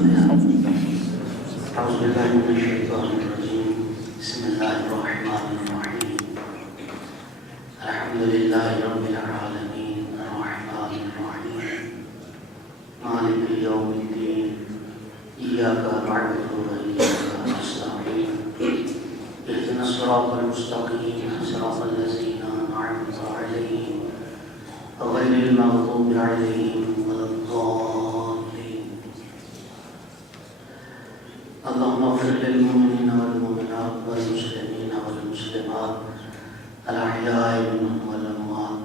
أعوذ بالله من الشيطان الرجيم بسم الله الرحمن الرحيم الحمد لله رب العالمين الرحمن الرحيم مالك يوم الدين إياك نعبد وإياك نستعين اهدنا الصراط المستقيم صراط الذين أنعمت عليهم غير المغضوب عليهم ولا الضالين اللهم اغفر للمؤمنين والمؤمنات والمسلمين والمسلمات الأحياء منهم والأموات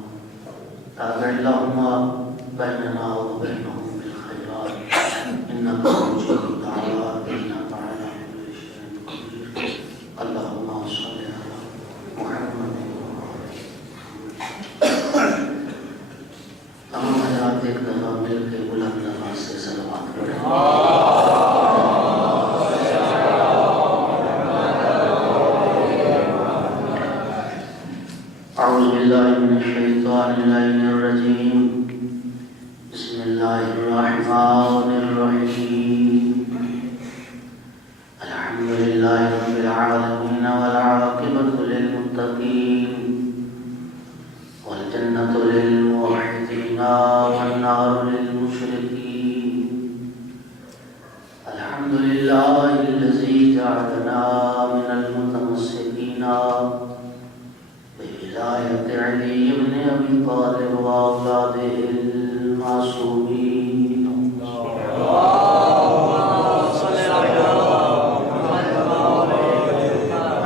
تابع اللهم بيننا وبينهم بالخيرات إنك مجيب الدعوات إنك على كل شيء قدير اللهم صل على محمد تمام حضرات ایک دفعہ مل کے بلند آواز سے صلوات پڑھیں أعوذ بالله من الشيطان الرجيم بسم الله الرحمن الرحيم الحمد لله رب العالمين والعاقبة للمتقين والجنة للموحدين والنار للمشركين الحمد لله الذي جعلنا من المتمسكين بهداية علي بن أبي طالب وأولاده المعصومين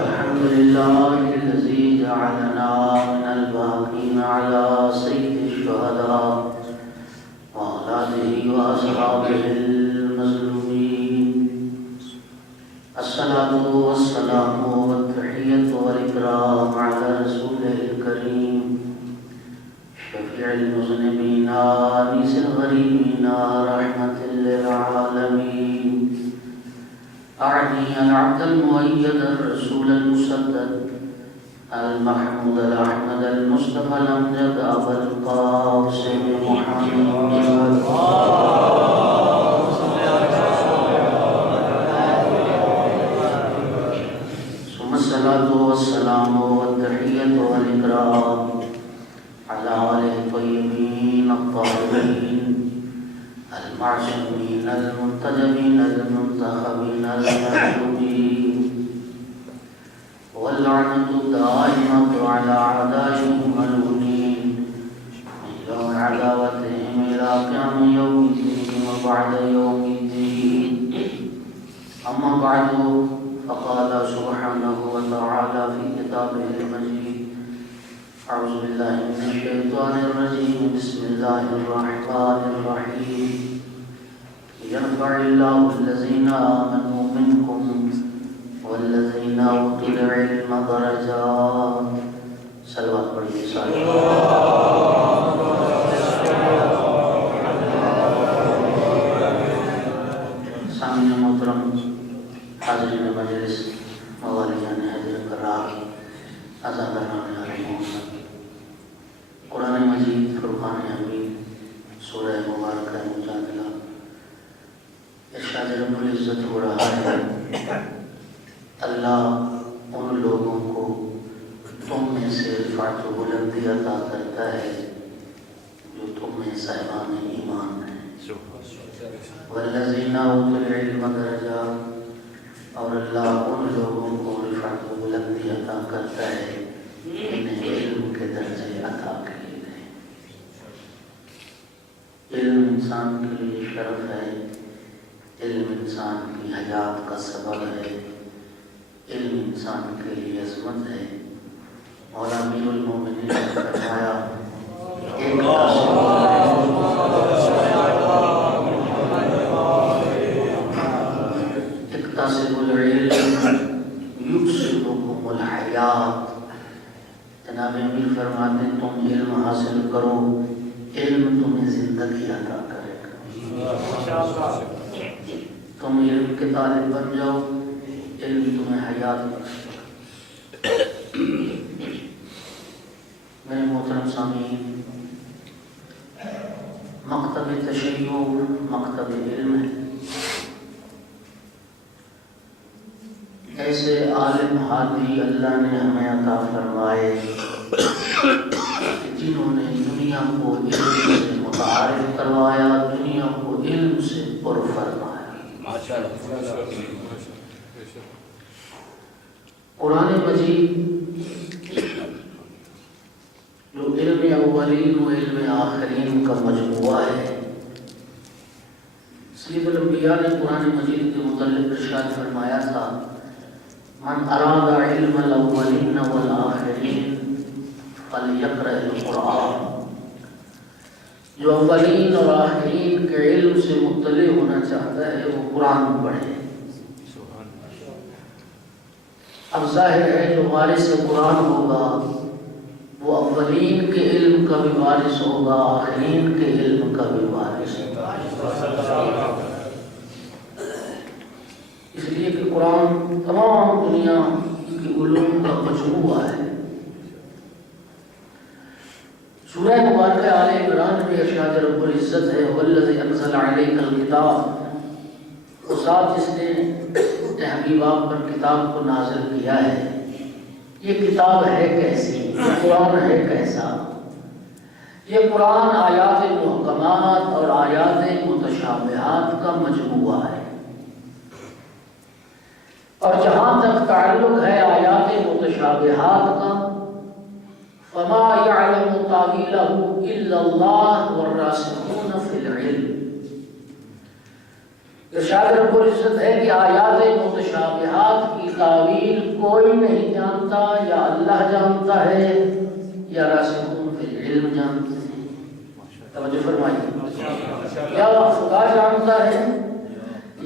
الحمد لله الذي جعلنا من الباقين على سيد الشهداء وأولاده وأصحابه المظلومين الصلاة والسلام والتحية والإكرام على رسوله الكريم شفيع المذنبين آنس الغريبين رحمة للعالمين أعني العبد المؤيد الرسول المسدد المحمود الأحمد المصطفى الأمجد أبا القاسم محمد ثم الصلاة والسلام والتحية والإكرام على آله الطيبين الطاهرين المعصومين المنتجبين المنتخبين المحبوبين واللعنة الدائمة على أعدائهم الملعونين من يوم عداوتهم إلى قيام يوم الدين وبعد يوم الدين أما بعد فقال سبحانه وتعالى في كتابه المجيد أعوذ بالله من الشيطان الرجيم بسم الله الرحمن الرحيم يرفع الله الذين آمنوا منكم والذين أوتوا العلم درجات صلوات پڑھیے سارے سامعین محترم حاضرین مجلس موالیان حضر قرار ازادران علیہم قرآن مجید فرقان حمید سورہ مبارکہ مجادلہ ارشاد رب العزت ہو رہا ہے اللہ ان لوگوں کو تم میں سے رفعت و بلندی عطا کرتا ہے جو تم میں صاحبان ایمان ہیں والذین اوتوا العلم درجات اور اللہ ان لوگوں کو رفعت و بلندی عطا کرتا ہے انہیں علم کے درجے عطا کیے گئے. علم انسان کے لیے شرف ہے، علم انسان کی حیات کا سبب ہے، علم انسان کے لیے عظمت ہے. مولا امیر المومنین نے فرمایا اکتسب العلم یکسبکم الحیات. جناب امیر فرماتے ہیں تم علم حاصل کرو، علم تمہیں زندگی عطا کرے گا. تم علم کے طالب بن جاؤ، علم تمہیں حیات بخشے گا. میرے محترم سامعین، مکتب تشیع مکتب علم ہے. ایسے عالم ہادی اللہ نے ہمیں عطا فرمائے جنہوں نے دنیا کو علم سے متعارف کروایا، دنیا کو علم سے پر فرمایا۔ قرآن مجید جو علم اولین و علم آخرین کا مجموعہ ہے، سید الانبیاء نے قرآن مجید کے متعلق ارشاد فرمایا تھا، من اراد علم الاولین والآخرین فلیقرأ القرآن، جو اولین اور آخرین کے علم سے مطلع ہونا چاہتا ہے وہ قرآن پڑھے۔ اب ظاہر ہے جو وارث قرآن ہوگا وہ اولین کے علم کا بھی وارث ہوگا، آخرین کے علم کا بھی وارث ہوگا، اس لیے کہ قرآن تمام دنیا کی علوم کا مجموعہ ہے۔ سورہ مبارکہ آل عمران میں ارشاد رب العزت ہے، والذی انزل علیک الکتاب، وہ ذات جس نے حبیب آپ پر کتاب کو نازل کیا ہے۔ یہ کتاب ہے کیسی؟ یہ قرآن ہے کیسا؟ یہ قرآن آیات محکمات اور آیات متشابہات کا مجموعہ ہے، اور جہاں تک تعلق ہے آیات متشابہات کا، فما يعلم تاویلہ الا اللہ والراسخون فی العلم، ارشاد رب العزت ہے کہ آیات متشابہات کی تعویل کوئی نہیں جانتا، یا اللہ جانتا ہے یا راسخون فی العلم جانتے ہیں۔ توجہ فرمائیے، یا خدا جانتا ہے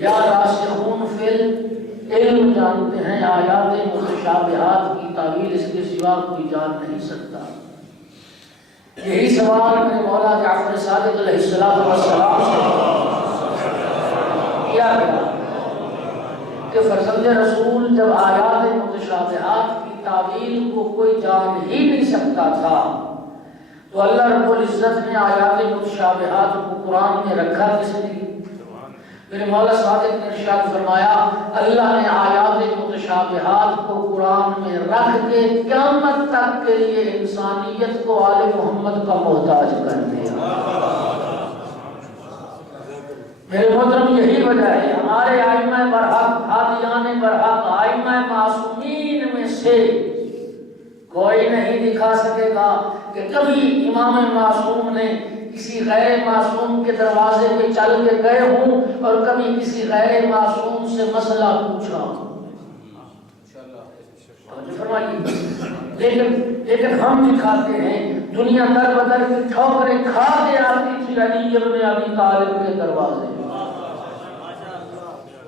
یا راسخون فی العلم جانتے ہیں۔ آیات متشابہات کی تعویل اس کے سوا کوئی جان نہیں سکتا۔ یہی سوال میرے مولا جعفر صادق علیہ السلام سے کیا گیا کہ فرزند رسول جب آیات متشابہات کی تعویل کو کوئی جان ہی نہیں سکتا تھا تو اللہ رب العزت نے آیات متشابہات کو قرآن میں رکھا کس لیے؟ میرے مولا صادق نے ارشاد فرمایا، اللہ نے آیات متشابہات کو قرآن میں رکھ کے قیامت تک کے لیے انسانیت کو آل محمد کا محتاج کر دیا۔ میرے محترم یہی وجہ ہے ہمارے ائمہ برحق، ہادیان برحق، ائمہ معصومین میں سے کوئی نہیں دکھا سکے گا کہ کبھی امام معصوم نے کسی غیر معصوم کے دروازے پہ چل کے گئے ہوں اور کبھی کسی غیر معصوم سے مسئلہ پوچھا ہوں۔ لیکن ہم دکھاتے ہیں دنیا در بدر کی ٹھوکریں کھا کے آتی تھی علی ابن ابی طالب کے دروازے۔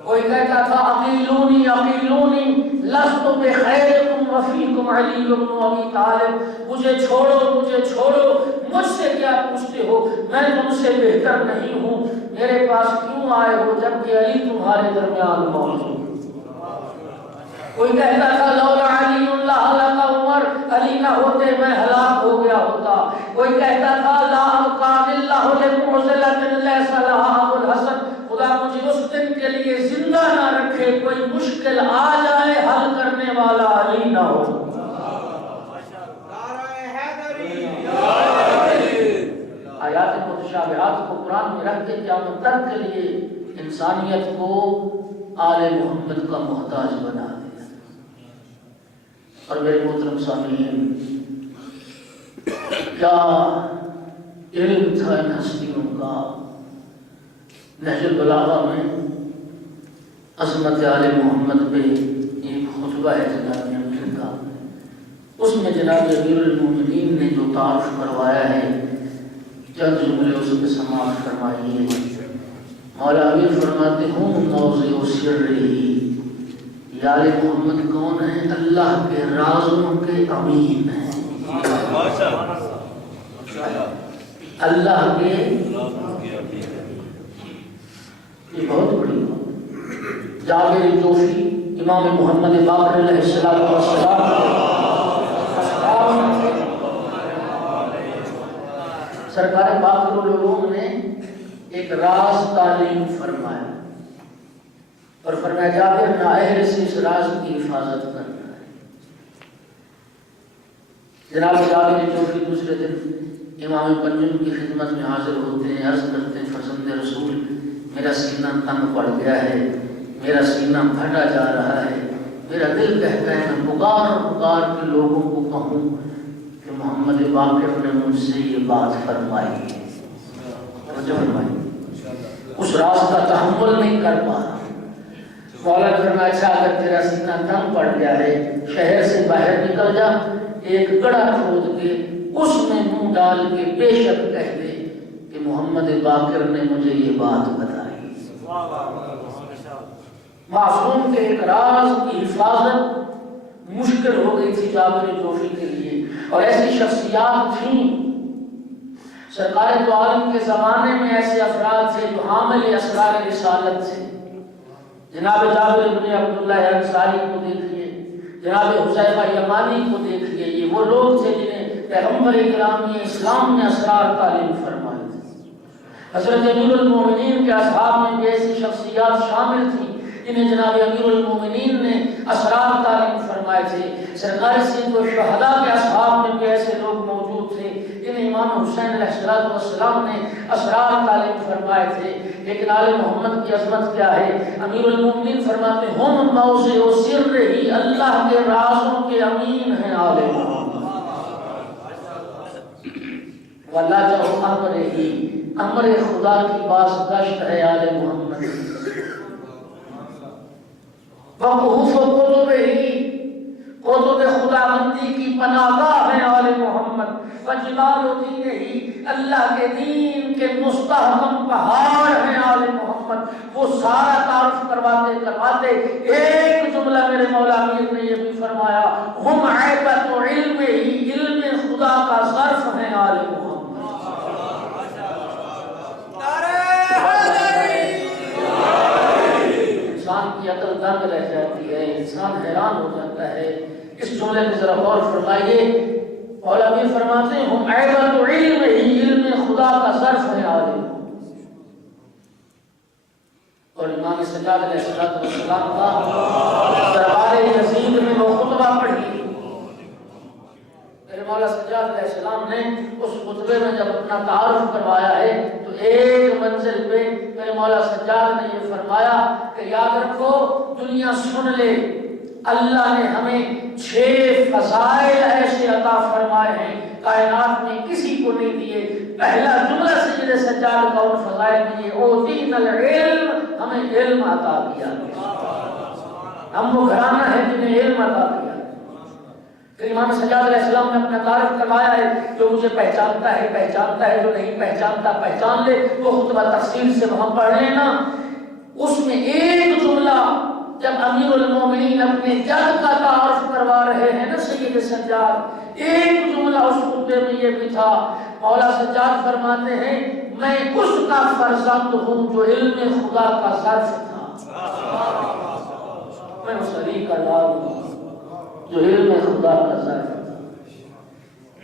کوئی کہتا تھا اقیلونی اقیلونی لست بخیرکم وفیکم علی ابن ابی طالب، مجھے چھوڑو مجھے چھوڑو، مجھ سے کیا پوچھتے ہو، میں تم سے بہتر نہیں ہوں، میرے پاس کیوں آئے ہو جبکہ علی تمہارے درمیان موجود۔ کوئی کہتا تھا لولا علی اللہ لک عمر، علی نہ ہوتے میں ہلاک ہو گیا ہوتا۔ کوئی کہتا تھا لا ابقان اللہ لمعضلۃ لیس لها ابو الحسن، خدا مجھے اس دن کے لیے زندہ نہ رکھے کوئی مشکل آ جائے حل کرنے والا علی نہ ہو۔ آیات متشابہات کو قرآن میں رکھ کے قیامت تک کے لیے انسانیت کو آل محمد کا محتاج بنا دیا۔ اور میرے محترم سامعین، کیا علم تھا ان ہستیوں کا۔ نہج البلاغہ میں عظمت آل محمد پہ ایک خطبہ ہے جناب امیر کا، اس میں جناب امیر المومنین نے جو تعارف کروایا ہے چند جملے اس کے سماعت فرمائیے۔ مولا امیر فرماتے ہوں موضع سرہی، یا آل محمد کون ہے؟ اللہ کے رازوں کے امین ہیں، اللہ کے، یہ بہت بڑی بات۔ جابر جوفی امام محمد باقر علیہ السلام سرکار باقر العلوم نے ایک راز تعلیم فرمایا، اور فرمایا جابر نااہل سے اس راز کی حفاظت کرنا ہے۔ جناب جابر جو کہ دوسرے دن امام پنجم کی خدمت میں حاضر ہوتے ہیں، عرض کرتے ہیں فرزند رسول میرا سینہ تنگ پڑ گیا ہے، میرا سینہ پھٹا جا رہا ہے، میرا دل کہتا ہے میں پکار کے لوگوں کو کہوں کہ محمد باقر نے مجھ سے یہ بات فرمائی ہے، اس راز کا تحمل نہیں کر پا رہا۔ مولا نے فرمایا اچھا اگر تیرا سینہ تنگ پڑ گیا ہے شہر سے باہر نکل جا، ایک گڑھا کھود کے اس میں منہ ڈال کے بے شک کہہ دے کہ محمد باقر نے مجھے یہ بات بتائی۔ معصوم کے ایک راز کی حفاظت مشکل ہو گئی تھی جابر جوفی کے لیے، اور ایسی شخصیات تھیں سرکار دو عالم کے زمانے میں، ایسے افراد تھے جو حامل اسرار رسالت تھے۔ جناب جابر بن عبداللہ انصاری کو دیکھیے، جناب حذیفہ یمانی کو دیکھیے، یہ وہ لوگ تھے جنہیں پیغمبر گرامی اسلام نے اسرار تعلیم فرمائی تھی۔ حضرت امیر المومنین کے اصحاب میں بھی ایسی شخصیات شامل تھیں جنہیں جناب امیر المومنین نے اسرار تعلیم فرمائے تھے۔ سرکار سید و شہداء کے اصحاب میں بھی ایسے لوگ موجود تھے جنہیں امام حسین علیہ السلام نے اسرار تعلیم فرمائے تھے۔ لیکن آل محمد کی عظمت کیا ہے؟ امیر المومنین فرماتے ہیں ہم موضع و سر ہی، اللہ کے رازوں کے امین ہیں آل محمد، وَلَجَعُ امر ہی، امر خدا کی بازگشت ہے آل محمد، وقوف و قطب ہی، قطب خدا بندی کی پناہگاہ ہے آل محمد، وجلال دین ہی، اللہ کے دین کے مستحکم پہاڑ ہیں آل محمد۔ وہ سارا تعارف کرواتے ایک جملہ میرے مولا امیر نے یہ بھی فرمایا ہم عیبت و علم ہی، علم خدا کا ظرف ہیں آل محمد۔ انسان کی عقل دنگ رہ جاتی ہے، انسان حیران ہو جاتا ہے۔ اس جملے میں ذرا غور فرمائیے، مولا امیر فرماتے ہیں ہم عیبت و علم ہی، علم خدا کا ظرف ہے آل محمد۔ اور امام سجاد علیہ السلام کا دربار یزید میں وہ خطبہ پڑھی، میرے مولا سجاد علیہ السلام نے اس خطبے میں جب اپنا تعارف کروایا ہے تو ایک منزل پہ میرے مولا سجاد نے یہ فرمایا کہ یاد رکھو دنیا سن لے، اللہ نے ہمیں 6 فضائل ایسے عطا فرمائے ہیں کائنات میں کسی کو نہیں دیے۔ پہلا جملہ سید سجاد کا ان فضائل میں یہ اوتینا العلم، ہمیں علم عطا کیا، ہم وہ گھرانہ ہے جنہیں علم عطا کیا۔ پھر امام سجاد علیہ السلام نے اپنا تعارف کروایا ہے، جو مجھے پہچانتا ہے، جو نہیں پہچانتا پہچان لے، وہ خطبہ تفصیل سے وہاں پڑھ لینا۔ اس میں ایک جملہ جب امیر المومنین اپنے جد کا تعارف کروا رہے ہیں نا سید سجاد، ایک جملہ اس خطبے میں یہ بھی تھا، مولا سجاد فرماتے ہیں میں اس کا فرزند ہوں جو علم خدا کا ظرف تھا، میں اس علی کا لال ہوں جو علم خدا کا ظرف تھا۔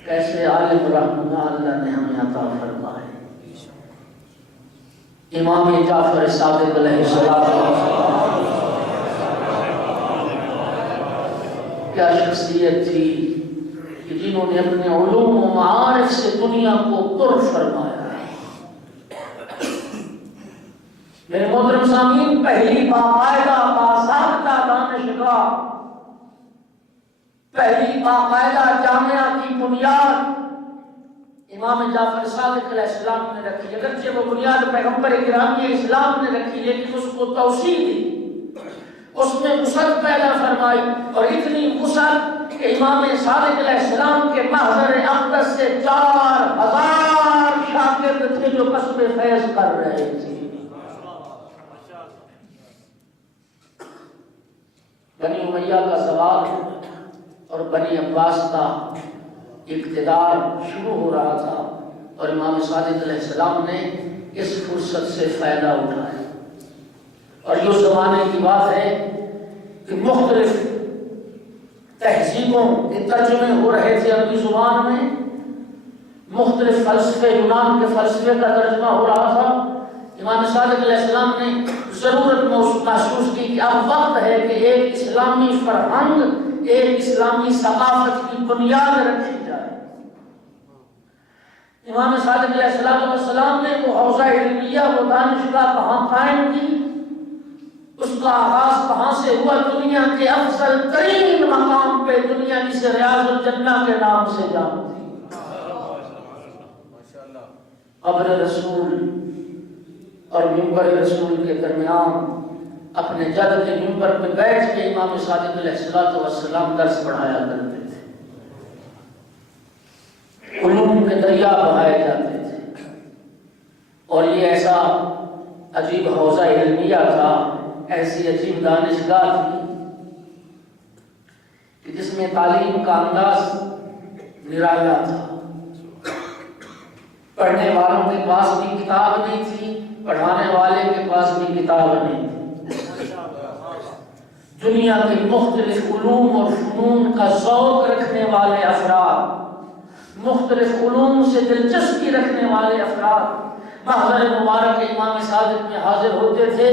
کیسے عالم رحمہ اللہ نے ہمیں عطا فرمائے۔ امام جعفر صادق علیہ السلام کیا شخصیت تھی کہ جنہوں نے اپنے علوم و معارف سے دنیا کو پر فرمایا۔ میرے محترم سامعین، پہلی باقاعدہ باضابطہ دانشگاہ، پہلی باقاعدہ جامعہ کی بنیاد امام جعفر صادق علیہ السلام نے رکھی۔ اگرچہ وہ بنیاد پیغمبر گرامی اسلام نے رکھی لیکن اس کو توسیع دی، اس میں وسعت پیدا فرمائی، اور اتنی وسعت کہ امام صادق علیہ السلام کے محضر اقدس سے 4000 شاگرد تھے جو کسب فیض کر رہے تھے۔ بنی امیہ کا زوال اور بنی عباس کا اقتدار شروع ہو رہا تھا، اور امام صادق علیہ السلام نے اس فرصت سے فائدہ اٹھایا۔ اور یہ زمانے کی بات ہے کہ مختلف تہذیبوں کے ترجمے ہو رہے تھے عربی زبان میں، مختلف فلسفے، یونان کے فلسفے کا ترجمہ ہو رہا تھا۔ امام صادق علیہ السلام نے ضرورت محسوس محسوس کی کہ اب وقت ہے کہ ایک اسلامی فرہنگ، ایک اسلامی ثقافت کی بنیاد رکھی جائے۔ امام صادق علیہ السلام نے وہ حوزہ علمیہ، وہ دانشگاہ کہاں قائم کی، اس کا آغاز کہاں سے ہوا؟ دنیا کے افضل ترین مقام پہ، دنیا جسے ریاض الجنہ کے نام سے جانتی، قبر رسول اور منبر رسول کے درمیان اپنے جد کے منبر پہ بیٹھ کے امام صادق علیہ السلام درس پڑھایا کرتے تھے، علوم کے دریا بہائے جاتے تھے، اور یہ ایسا عجیب حوزہ علمیہ تھا، ایسی عجیب دانشگاہ تھی کہ جس میں تعلیم کا انداز نرالا تھا۔ پڑھنے والوں کے پاس بھی کتاب نہیں تھی، پڑھانے والے کے پاس بھی کتاب نہیں تھی۔ دنیا کے مختلف علوم اور فنون کا ذوق رکھنے والے افراد، مختلف علوم سے دلچسپی رکھنے والے افراد محضر مبارک امام صادق میں حاضر ہوتے تھے،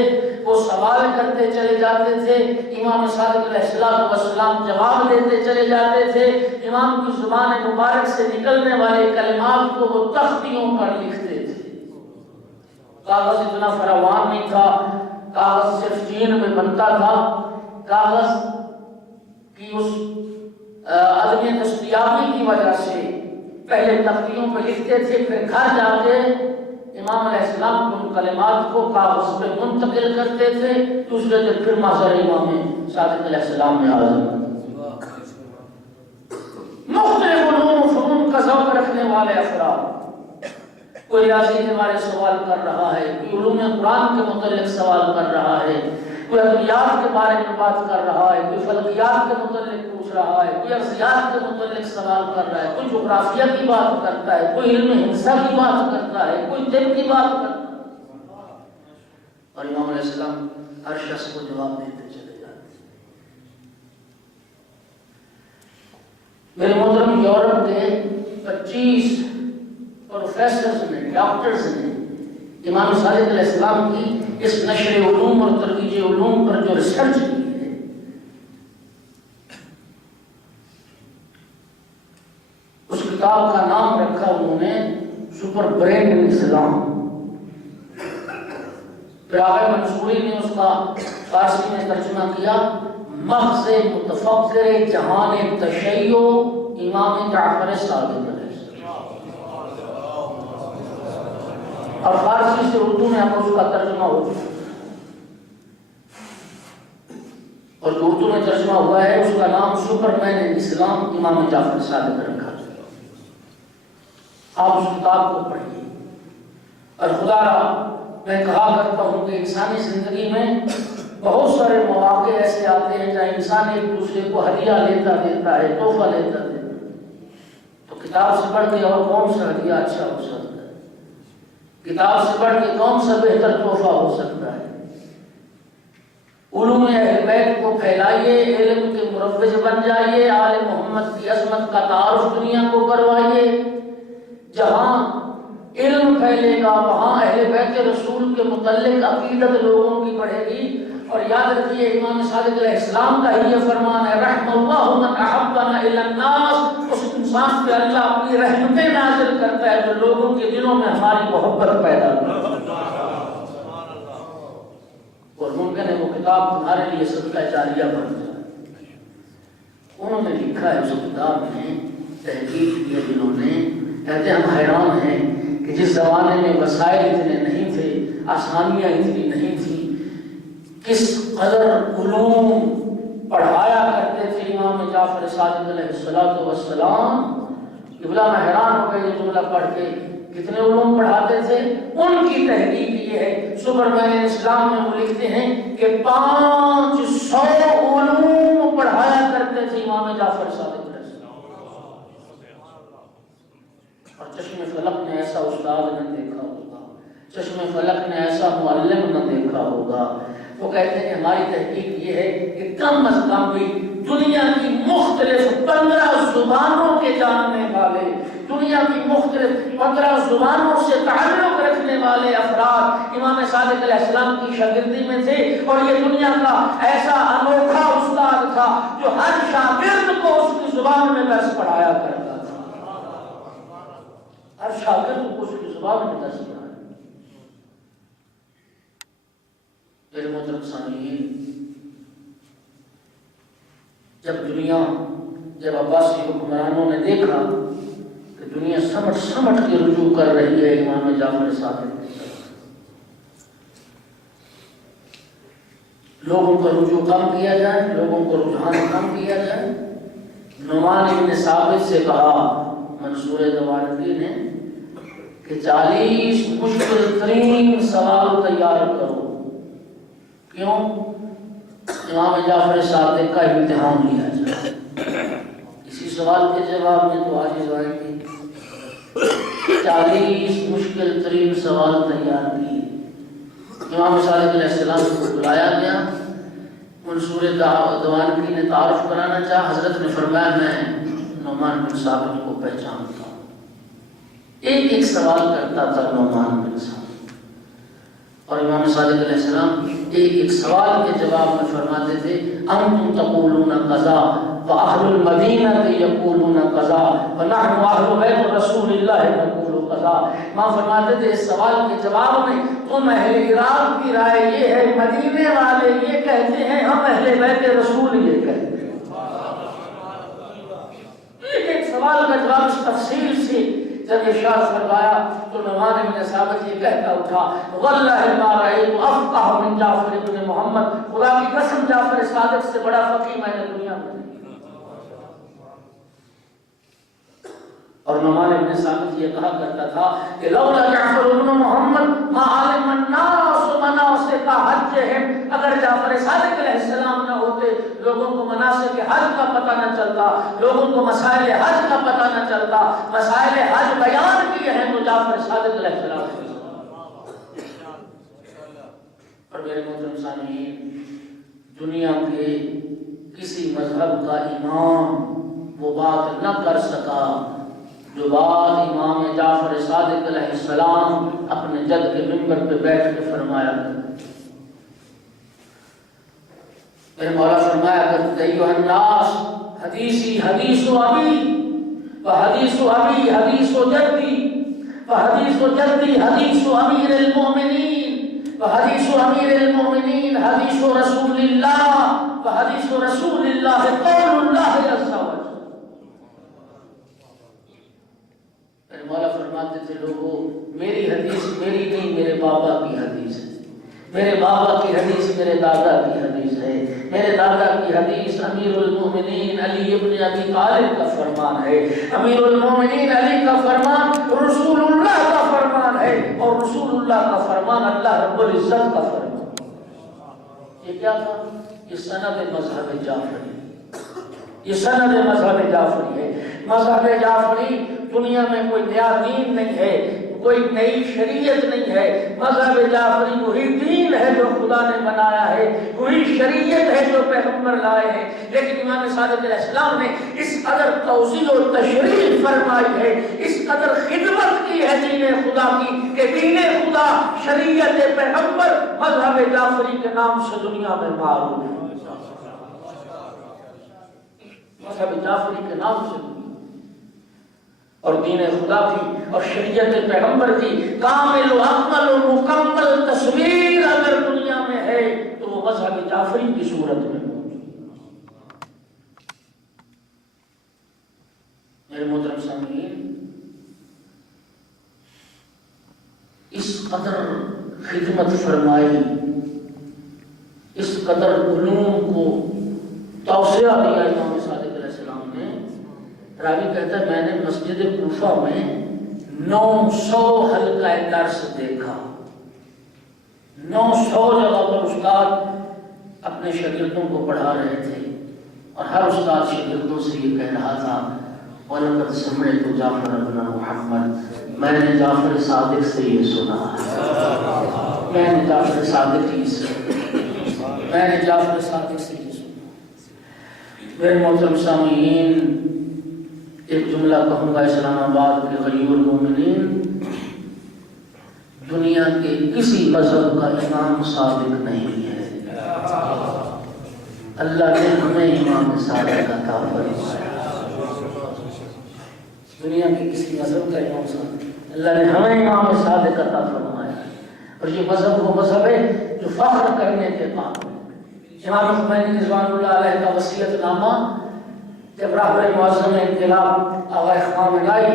وہ سوال کرتے چلے جاتے تھے، امام صادق علیہ السلام جواب دیتے چلے جاتے تھے، امام کی زبان مبارک سے نکلنے والے کلمات کو وہ تختیوں پر لکھتے تھے۔ کاغذ اتنا فراوان نہیں تھا، کاغذ صرف چین میں بنتا تھا، کاغذ کی اس عدم دستیابی کی وجہ سے پہلے تختیوں پر لکھتے تھے، پھر گھر جا کے امام علیہ السلام ان کلمات کو کاغذ پہ منتقل کرتے تھے، دوسرے دن پھر محضر امام صادق علیہ السلام میں حاضر۔ مختلف علوم و فنون کا ذوق رکھنے والے افراد، کوئی ریاضی کے بارے سوال کر رہا ہے، کوئی علوم قرآن کے متعلق سوال کر رہا ہے، کوئی ادبیات کے بارے میں بات کر رہا ہے، کوئی فلکیات کے متعلق پوچھ رہا ہے، کوئی ارضیات کے متعلق سوال کر رہا ہے، کوئی جغرافیہ کی بات کرتا ہے، کوئی علم ہندسہ کی بات کرتا ہے، کوئی طب کی بات کرتا ہے، اور امام علیہ السلام ہر شخص کو جواب دیتے چلے جاتے۔ میرے محترم، یورپ کے 25 پروفیسرز نے، ڈاکٹرز نے امام صادق علیہ السلام کی اس نشر علوم اور ترویج علوم پر جو ریسرچ کی ہے، اس کتاب کا نام رکھا انہوں نے سپر برین ان اسلام۔ پھر آغا منصوری نے اس کا فارسی میں ترجمہ کیا، مغز متفکر جہان تشیع امام جعفر صادق علیہ السلام، اور فارسی سے اردو میں اب اس کا ترجمہ ہو چکا، اور جو اردو میں ترجمہ ہوا ہے اس کا نام سپر مین اسلام امام جعفر صادق رکھا۔ آپ اس کتاب کو پڑھیے، اور خدا را میں کہا کرتا ہوں کہ انسانی زندگی میں بہت سارے مواقع ایسے آتے ہیں جہاں انسان ایک دوسرے کو ہدیہ لیتا دیتا ہے، تحفہ لیتا دیتا ہے، تو کتاب سے پڑھ کے اور کون سا ہدیہ اچھا ہو سکتا ہے؟ کتاب سے پڑھ کے کون سا بہتر تحفہ ہو سکتا ہے؟ علوم اہل بیت کو پھیلائیے، علم کے مروج بن جائیے، آل محمد کی عظمت کا تعارف دنیا کو کروائیے۔ جہاں علم پھیلے گا وہاں اہل بیت رسول کے متعلق عقیدت لوگوں کی بڑھے گی۔ اور یاد رکھیے امام صادق علیہ السلام کا ہی یہ فرمان ہے، رحم اللہ من احبنا الی الناس، اس انسان پہ اللہ اپنی رحمتیں نازل کرتا ہے جو لوگوں کے دلوں میں ہماری محبت پیدا کرتا ہے۔ اور ممکن ہے وہ کتاب تمہارے لیے صدقہ جاریہ بن جائے۔ انہوں نے لکھا ہے اس کتاب میں، تحقیق کی ہے جنہوں نے، کہتے ہیں ہم حیران ہیں کہ جس زمانے میں وسائل اتنے نہیں تھے، آسانیاں اتنی نہیں تھیں، کس قدر علوم پڑھایا کرتے تھے امام جعفر صادق علیہ السلام۔ قبلہ میں حیران ہو گئے یہ جملہ پڑھ کے، کتنے علوم پڑھاتے تھے۔ ان کی تحقیق یہ ہے، سپر مین اسلام میں وہ لکھتے ہیں کہ 500 علوم پڑھایا کرتے تھے امام جعفر صادق علیہ السلام، اور چشم فلک نے ایسا استاد نہ دیکھا ہوگا، چشم فلک نے ایسا معلم نہ دیکھا ہوگا۔ وہ کہتے ہیں ہماری تحقیق یہ ہے کہ کم از کم بھی دنیا کی مختلف 15 زبانوں کے جاننے والے، دنیا کی مختلف 15 زبانوں سے تعلق رکھنے والے افراد امام صادق علیہ السلام کی شاگردی میں تھے، اور یہ دنیا کا ایسا انوکھا استاد تھا جو ہر شاگرد کو اس کی زبان میں درس پڑھایا کرتا تھا، ہر شاگرد کو اس کی زبان میں درس پڑھایا۔ میرے محترم سامعین، جب عباسی حکمرانوں نے دیکھا کہ دنیا سمٹ کے رجوع کر رہی ہے امام جعفر صادق کی طرف، لوگوں کا رجوع کم کیا جائے، لوگوں کو رجحان کم کیا جائے، نعمان بن ثابت سے کہا منصور دوارقی نے کہ 40 مشکل ترین سوال تیار کرو۔ کیوں؟ امام جعفر صادق کا امتحان لیا جائے۔ اسی سوال کے جواب میں تو عاجز آئیں گے۔ 40 مشکل ترین سوال تیار کیے، امام صادق علیہ السلام کو بلایا گیا، منصور دوانقی نے تعارف کرانا چاہا، حضرت نے فرمایا میں نعمان بن ثابت کو پہچانتا ہوں۔ ایک سوال کرتا تھا نعمان بن ثابت، اور امام صادق علیہ السلام ایک سوال کے جواب میں فرماتے تھے انتم تقولون قضا واہل المدینہ یقولون قضا ونحن اہل بیت رسول اللہ نقول قضا۔ ماں فرماتے تھے اس سوال کے جواب میں تم اہل عراق کی رائے یہ ہے، مدینے والے یہ کہتے ہیں، ہم اہل بیت رسول یہ کہتے ہیں۔ ایک سوال کا جواب اس تفصیل سے جب ارشاد فرمایا تو نعمان بن ثابت یہ کہتا اٹھا واللہ ما رأیت افقہ من جعفر بن محمد، خدا کی قسم جعفر صادق سے بڑا فقیہ میں نے دنیا میں نہیں۔ اور نعمان بن ثابت یہ کہا کرتا تھا کہ لولا جعفر بن محمد ما علم الناس مناسک حجہم، اگر جعفر صادق علیہ السلام نہ ہوتے لوگوں کو مناسک حج کا پتہ نہ چلتا، لوگوں کو مسائل حج کا پتہ نہ چلتا، مسائل حج بیان کیے ہیں تو جعفر صادق علیہ السلام۔ اور میرے محترم سامعین، دنیا کے کسی مذہب کا امام وہ بات نہ کر سکا جو بات امام جعفر صادق علیہ السلام اپنے جد کے منبر پہ بیٹھ کے فرمایا کرتے۔ میرے مولا فرمایا کرتے ایھا الناس حدیثی حدیث ابی وحدیث ابی حدیث جدی وحدیث جدی حدیث امیر المؤمنین وحدیث امیر المؤمنین حدیث رسول اللہ وحدیث رسول اللہ قول اللہ عز و جل۔ میرے مولا فرماتے تھے لوگوں میری حدیث میری نہیں، میرے بابا کی حدیث ہے، میرے بابا کی حدیث میرے دادا کی حدیث ہے، میرے دادا کی حدیث امیر المومنین علی ابن ابی طالب کا فرمان ہے، امیر المومنین علی کا فرمان رسول اللہ کا فرمان ہے، اور رسول اللہ کا فرمان اللہ رب العزت کا فرمان۔ یہ کیا تھا؟ یہ سند مذہب جعفری، یہ سند مذہب جعفری ہے۔ مذہب جعفری دنیا میں کوئی نیا دین نہیں ہے، کوئی نئی شریعت نہیں ہے، مذہب جعفری وہی دین ہے جو خدا نے بنایا ہے، وہی شریعت ہے جو پیغمبر لائے ہیں، لیکن امام صادق علیہ السلام نے اس قدر توضیح و تشریح فرمائی ہے، اس قدر خدمت کی ہے دین خدا کی کہ دین خدا شریعت پیغمبر مذہب جعفری کے نام سے دنیا میں معروف ہے، مذہب جعفری کے نام سے۔ اور دین خدا کی اور شریعت پیغمبر کی کامل و اکمل و مکمل تصویر اگر دنیا میں ہے تو وہ مذہب جعفری کی صورت میں موجود۔ میرے محترم سامعین، اس قدر خدمت فرمائی، اس قدر علوم کو توسعہ دیا امام صادق علیہ السلام نے۔ راوی کہتا ہے میں نے مسجد کوفہ میں 900 حلقہ درس دیکھا، 900 جگہ پر استاد اپنے شاگردوں کو پڑھا رہے تھے، اور ہر استاد شاگردوں سے یہ کہہ رہا تھا وَلَقَدْ سَمِعْتُ جعفر بن محمد، میں نے جعفر صادق سے یہ سنا ہے، میں نے جعفر صادق ہی سے میں نے جعفر صادق سے یہ سنا۔ میرے محترم سامعین، ایک جملہ کہوں گا اسلام آباد کے غیور مومنین، دنیا کے کسی مذہب کا امام صادق نہیں ہے۔ اللہ نے ہمیں امام صادق عطا فرمایا۔ دنیا کے کسی مذہب کا امام صادق، اللہ نے ہمیں امام صادق عطا فرمایا۔ اور یہ مذہب وہ مذہب ہے جو فخر کرنے کے قابل ہے۔ امام خمینی رضوان اللہ علیہ کا وصیت نامہ جب رہبر معظم انقلاب آغا اخوان لائی،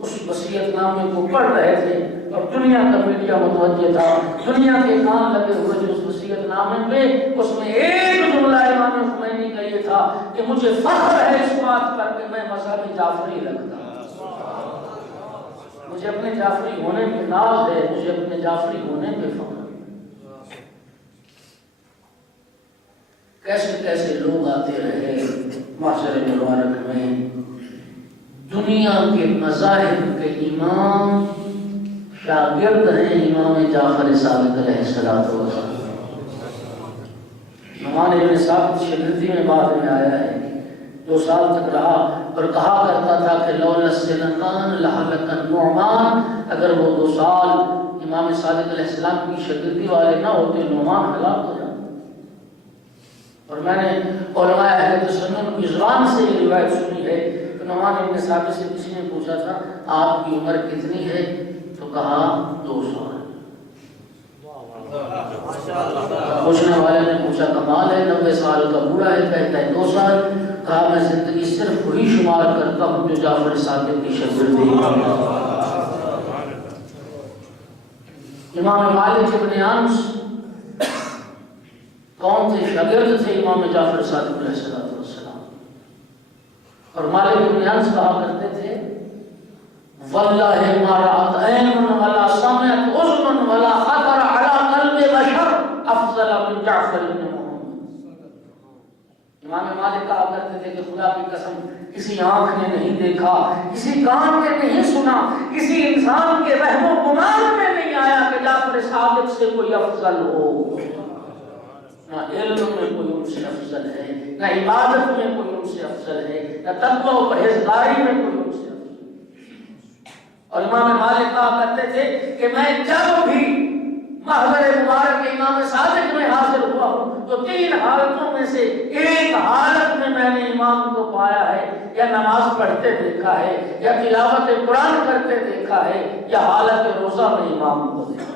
اس وصیت نامے کو پڑھ رہے تھے اور دنیا کا میڈیا متوجہ تھا، دنیا کے کان لگے ہوئے تھے اس وصیت نامے پہ۔ اس میں ایک جملہ امام خمینی کا یہ تھا کہ مجھے فخر ہے اس بات پر کہ میں مذہب جعفری رکھتا ہوں، مجھے اپنے جعفری ہونے پہ ناز ہے، مجھے اپنے جعفری ہونے پہ فخر۔ کیسے کیسے لوگ آتے رہے معاشر مبارک میں، دنیا کے مذاہب کے امام شاگرد ہیں امام جعفر صادق علیہ السلام۔ نعمان بن ثابت شاگردی میں بعد میں آیا ہے، 2 سال تک رہا اور کہا کرتا تھا کہ لولا السنتان لہلک النعمان، اگر وہ 2 سال امام صادق علیہ السلام کی شاگردی والے نہ ہوتے نعمان ہلاک ہو جاتا۔ اور میں نے علماء اہل سنت کی زبان سے یہ روایت سنی ہے کہ نعمان بن ثابت سے کسی نے پوچھا تھا آپ کی عمر کتنی ہے، تو کہا 2 سال۔ پوچھنے والے نے پوچھا کمال ہے، 90 سال کا بوڑھا ہے، کہتا ہے 2 سال۔ کہا میں زندگی صرف وہی شمار کرتا ہوں جو جعفر صادق کی شاگردی۔ امام مالک ابن انس کون تھے؟ شاگرد تھے امام جعفر صادق علیہ السلام۔ اور مالک ابن انس کہا کرتے تھے واللہ ما رأت عین ولا سمعت اذن ولا خطر علی قلب بشر افضل من جعفر بن محمد۔ امام مالک کہا کرتے تھے کہ خدا کی قسم کسی آنکھ نے نہیں دیکھا، کسی کان نے نہیں سنا، کسی انسان کے وہم و گمان میں نہیں آیا کہ جعفر صادق سے کوئی افضل ہو۔ نہ علم میں کوئی ان سے افضل ہے، نہ عبادت میں کوئی ان سے افضل ہے، نہ تقوی و پرہیزگاری میں کوئی ان سے افضل ہے۔ اور امام مالک کہا کرتے تھے کہ میں جب بھی محضر مبارک امام صادق میں حاضر ہوا ہوں تو 3 حالتوں میں سے ایک حالت میں میں نے امام کو پایا ہے، یا نماز پڑھتے دیکھا ہے، یا تلاوت قرآن کرتے دیکھا ہے، یا حالت روزہ میں امام کو دیکھا۔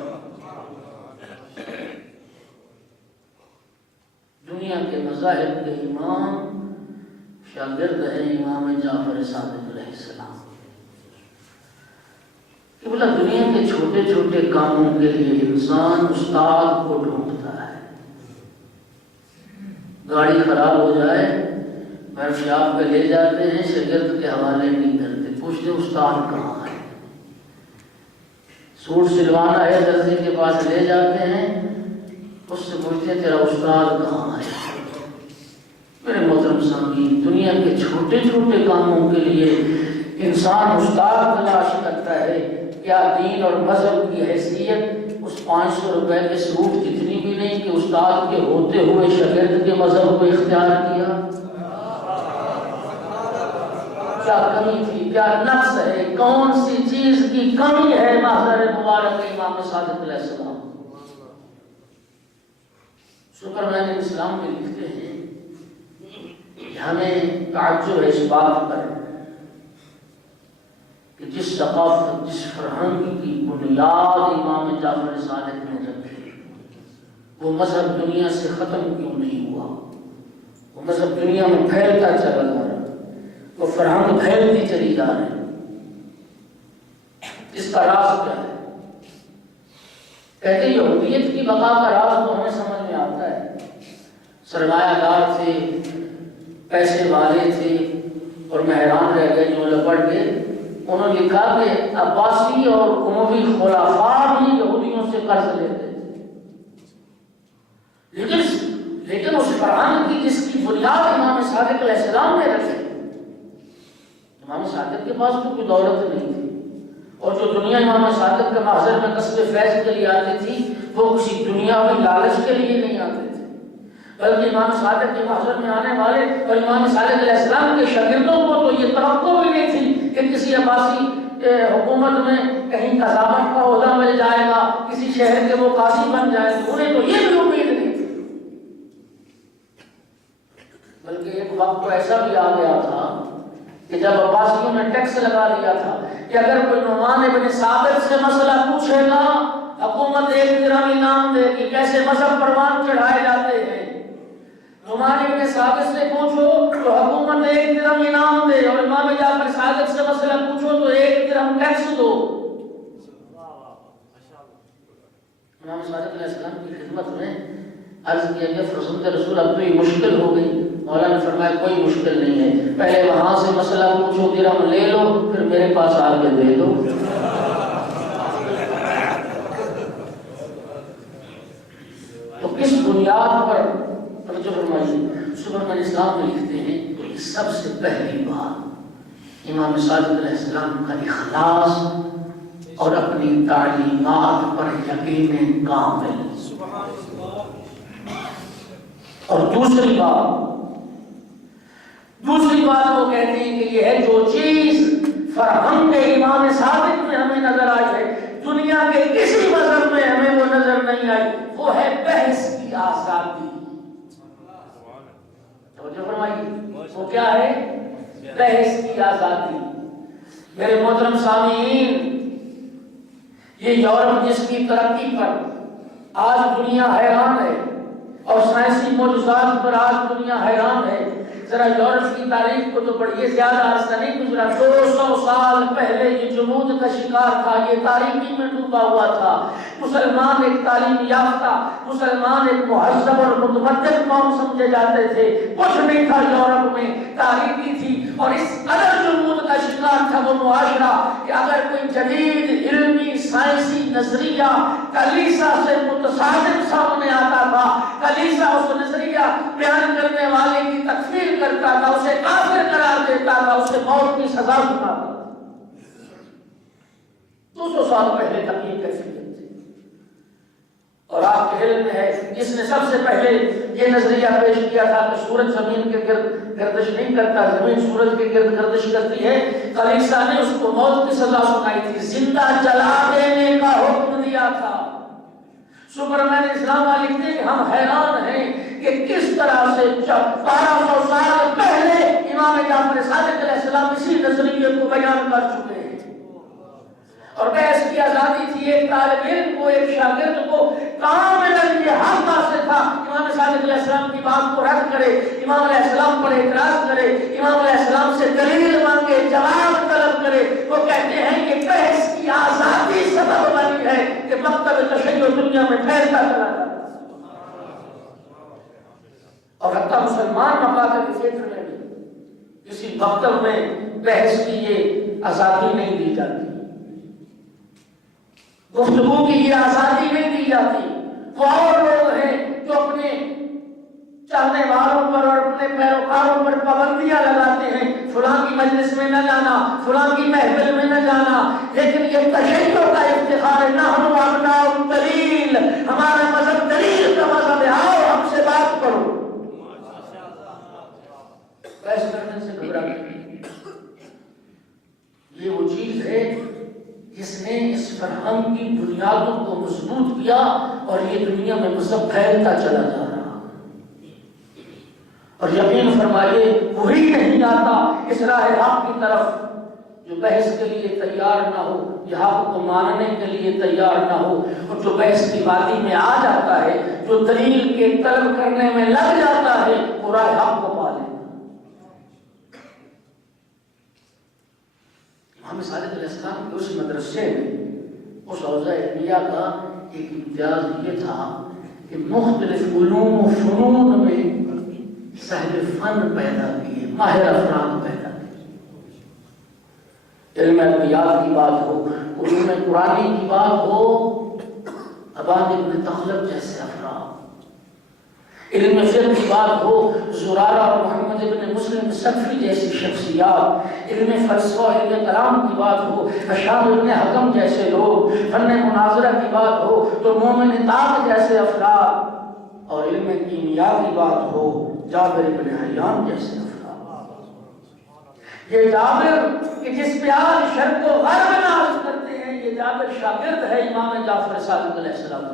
دنیا کے مذاہب کے امام شاگرد ہیں امام جعفر صادق علیہ السلام۔ کہ بولا دنیا کے چھوٹے چھوٹے کاموں کے لیے انسان استاد کو ڈھونڈتا ہے۔ گاڑی خراب ہو جائے ورک شاپ پہ لے جاتے ہیں، شاگرد کے حوالے نہیں کرتے، پوچھتے استاد کہاں ہے۔ سوٹ سلوانا ہے درزی کے پاس لے جاتے ہیں، اس سے پوچھتے ہیں تیرا استاد کہاں ہے۔ میرے محترم سامعین، دنیا کے چھوٹے چھوٹے کاموں کے لیے انسان استاد تلاش کرتا ہے۔ کیا دین اور مذہب کی حیثیت اس 500 روپے کے سوٹ جتنی بھی نہیں کہ استاد کے ہوتے ہوئے شاگرد کے مذہب کو اختیار کیا؟ کیا کمی تھی، کیا نقص ہے، کون سی چیز کی کمی ہے محضر مبارک امام صادق علیہ السلام؟ سپر مین اسلام میں لکھتے ہیں کہ ہمیں تعجب ہے اس بات پر کہ جس ثقافت، جس فرہنگ کی بنیاد امام جعفر صادق نے رکھی، وہ مذہب دنیا سے ختم کیوں نہیں ہوا؟ وہ مذہب دنیا میں پھیلتا چلا جا رہا، وہ فرہنگ پھیلتی چلی جا رہی، اس کا راز کیا ہے؟ کہتے ہیں یہودیت کی بقا کا راز تو ہمیں سمجھ میں آتا ہے۔ سرمایہ دار تھے، پیسے والے تھے اور مہران رہ گئے جو لپٹ گئے۔ انہوں نے لکھا کہ عباسی اور اموی خلفاء بھی یہودیوں سے قرض لیتے تھے، لیکن اس فرہنگ کی جس کی بنیاد امام صادق علیہ السلام نے رکھی، امام صادق کے پاس تو کوئی دولت نہیں تھی، اور جو دنیا امام صادق کے محضر میں قصب فیض کے لیے آتی تھی وہ کسی دنیاوی لالچ کے لیے نہیں آتے تھے، بلکہ امام صادق کے محضر میں آنے والے اور امام صادق علیہ السلام کے شاگردوں کو تو یہ توقع بھی نہیں تھی کہ کسی عباسی حکومت میں کہیں قضامت کا عہدہ مل جائے گا، کسی شہر کے وہ قاضی بن جائیں گے، انہیں تو یہ بھی امید نہیں تھی۔ بلکہ ایک وقت تو ایسا بھی آ گیا تھا کہ جب عباسیوں نے ٹیکس لگا لیا تھا کہ اگر کوئی نعمان بن ثابت سے مسئلہ پوچھے گا حکومت 1 درہم انعام دے گی۔ کیسے مذہب پروان چڑھائے جاتے ہیں، نعمان بن ثابت سے پوچھو تو حکومت 1 درہم انعام دے، اور امام جعفر صادق سے مسئلہ پوچھو تو 1 درہم ٹیکس دو۔ امام صادق علیہ السلام کی خدمت میں عرض کیا گیا فرزند رسول اب تو یہ مشکل ہو گئی۔ مولا نے فرمایا کوئی مشکل نہیں ہے، پہلے وہاں سے مسئلہ پوچھو، درہم لے لو، پھر میرے پاس آ کے دے دو۔ تو کس بنیاد پر توجہ فرمائیے، سبحان اسلام میں لکھتے ہیں کہ سب سے پہلی بات امام صادق علیہ السلام کا اخلاص اور اپنی تعلیمات پر یقین کامل، اور دوسری بات وہ کہتے ہیں کہ یہ ہے جو چیز فرہنگ کے امام صادق میں ہمیں نظر آئی ہے دنیا کے کسی مذہب میں ہمیں وہ نظر نہیں آئی، وہ ہے بحث کی آزادی۔ توجہ فرمائیے، وہ کیا ہے؟ بحث کی آزادی۔ میرے محترم سامعین، یہ یورپ جس کی ترقی پر آج دنیا حیران ہے اور سائنسی معجزات پر آج دنیا حیران ہے، ذرا یورپ کی تاریخ کو تو پڑھیے، زیادہ عرصہ نہیں گزرا، 200 سال پہلے یہ جمود کا شکار تھا، یہ تاریکی میں ڈوبا ہوا تھا۔ مسلمان ایک تعلیم یافتہ، مسلمان ایک مہذب اور متمدن قوم سمجھے جاتے تھے، کچھ نہیں تھا یورپ میں، تاریکی تھی، اور اس قدر جمود کا شکار تھا وہ معاشرہ کہ اگر کوئی جدید علمی سائنسی نظریہ کلیسا سے متصادم سامنے آتا تھا، کلیسا اس نظریہ بیان کرنے والے کی تکفیر کرتا تھا، اسے کافر قرار دیتا تھا، اسے موت کی سزا سناتا تھا۔ 200 سال پہلے تک یہ کیفیت تھی، اور آپ کے علم میں ہے جس نے سب سے پہلے یہ نظریہ پیش کیا تھا کہ سورج زمین کے گرد گردش نہیں کرتا، زمین سورج کے گرد گردش کرتی ہے، کلیسا نے اس کو موت کی سزا سنائی تھی، زندہ جلا دینے کا حکم دیا تھا۔ سپرمین اسلام والے لکھتے ہیں کہ ہم حیران ہیں کہ کس طرح سے 1200 سال پہلے امام جعفر صادق علیہ السلام اسی نظریے کو بیان کر چکے ہیں۔ اور بحث کی آزادی تھی، ایک طالب علم کو، ایک شاگرد کو کاملاً یہ حق حاصل تھا امام صادق علیہ السلام کی بات کو رد کرے، امام علیہ السلام پر اعتراض کرے، امام علیہ السلام سے دلیل مانگے، جواب طلب کرے۔ وہ کہتے ہیں کہ بحث کی آزادی سبب بنی ہے کہ مکتب تشیع دنیا میں پھیلتا چلا جاتا، اور حتیٰ مسلمان مقاصد کے فکر میں بھی کسی مکتب میں بحث کی یہ آزادی نہیں دی جاتی، گفتگو کی یہ آزادی نہیں دی جاتی۔ وہ اور لوگ ہیں جو اپنے چاہنے والوں پر اور اپنے پیروکاروں پر پابندیاں لگاتے ہیں، فلاں کی مجلس میں نہ جانا، فلاں کی محفل میں نہ جانا، لیکن یہ تشیع کا افتخار ہے، نحن ابناء الدلیل، ہمارا مذہب دلیل کا مذہب ہے، آؤ ہم سے بات کرو۔ بحث کرنے سے گھبراتے، یہ وہ چیز ہے جس نے اس فرہنگ کی بنیادوں کو مضبوط کیا، اور یہ دنیا میں مذہب پھیلتا چلا جا رہا۔ اور یقین فرمائیے وہی نہیں آتا اس راہ حق کی طرف جو بحث کے لیے تیار نہ ہو، یہ حق کو ماننے کے لیے تیار نہ ہو، اور جو بحث کی وادی میں آ جاتا ہے، جو دلیل کے طلب کرنے میں لگ جاتا ہے، وہ راہ حق کو پا لیتا۔ امام صادق علیہ السلام کے اس مدرسے میں، اس حوزہ علمیہ کا ایک امتیاز یہ تھا کہ مختلف علوم و فنون میں صاحب فن پیدا کیے، ماہر افراد پیدا کیے۔ علم ادبیات کی بات ہو، علوم قرآنی کی بات ہو، عباد ابن تغلب جیسے افراد، علم فقہ کی بات ہو، زرارہ اور محمد ابن مسلم صفی جیسی شخصیات، علم فلسفہ علم کلام کی بات ہو، اشعار ابن حکم جیسے لوگ، فن مناظرہ کی بات ہو تو مومن طاق جیسے افراد، اور علم کیمیا کی بات ہو جابر ابن حیان جیسے افراد۔ یہ جابر کہ جس پہ آج شرق و غرب ناز کرتے ہیں، یہ جابر شاگرد ہے امام جعفر صادق علیہ السلام۔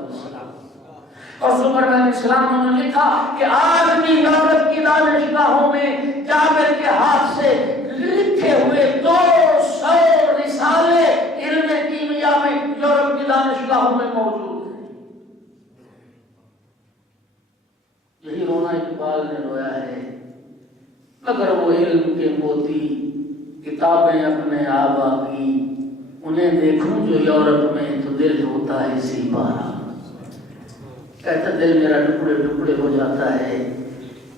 اور زبر علیہ السلام نے لکھا کہ آج بھی یورپ کی دانشگاہوں میں جابر کے ہاتھ سے لکھے ہوئے 200 رسالے علم کیمیا میں یورپ کی دانشگاہوں میں موجود ہیں۔ یہی رونا اقبال نے رویا ہے، مگر وہ علم کے موتی کتابیں اپنے آبا کی، انہیں دیکھوں جو یورپ میں تو دل ہوتا ہے اسی پارا۔ کہتا دل میرا ٹکڑے ٹکڑے ہو جاتا ہے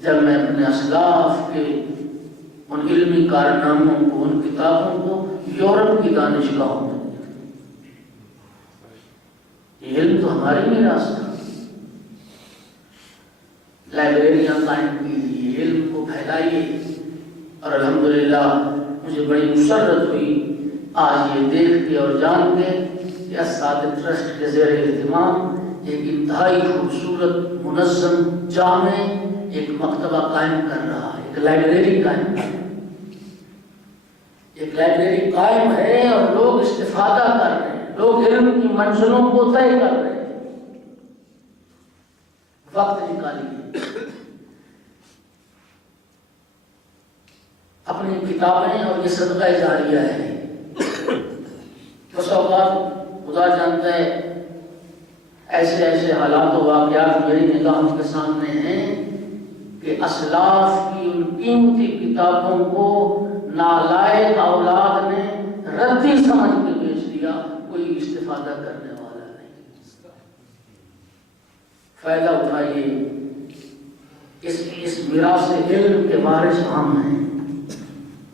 جب میں اپنے اسلاف کے ان علمی کارناموں کو، ان کتابوں کو یورپ کی دانشگاہوں میں۔ یہ علم تو ہماری میراث تھا۔ لائبریریاں قائم کیجیے، علم کو پھیلائیے، اور الحمدللہ مجھے بڑی مسرت ہوئی آج یہ دیکھ کے اور جان کے کہ اساتذہ ٹرسٹ کے زیر اہتمام ایک انتہائی خوبصورت منظم جامع ایک مکتبہ قائم کر رہا ہے، ایک لائبریری قائم کر رہا ہے، ایک لائبریری قائم ہے اور لوگ استفادہ کر رہے ہیں، لوگ علم کی منزلوں کو طے کر رہے ہیں۔ وقت نکالیے، اپنی کتابیں، اور یہ صدقہ جاریہ ہے۔ بس اوقات خدا جانتا ہے ایسے ایسے حالات و واقعات میری نگاہوں کے سامنے ہیں کہ اسلاف کی ان قیمتی کتابوں کو نالائق اولاد نے ردی سمجھ کے بیچ دیا، کوئی استفادہ کرنے والا نہیں۔ فائدہ اٹھائیے، اس میراث علم کے وارث ہم ہیں۔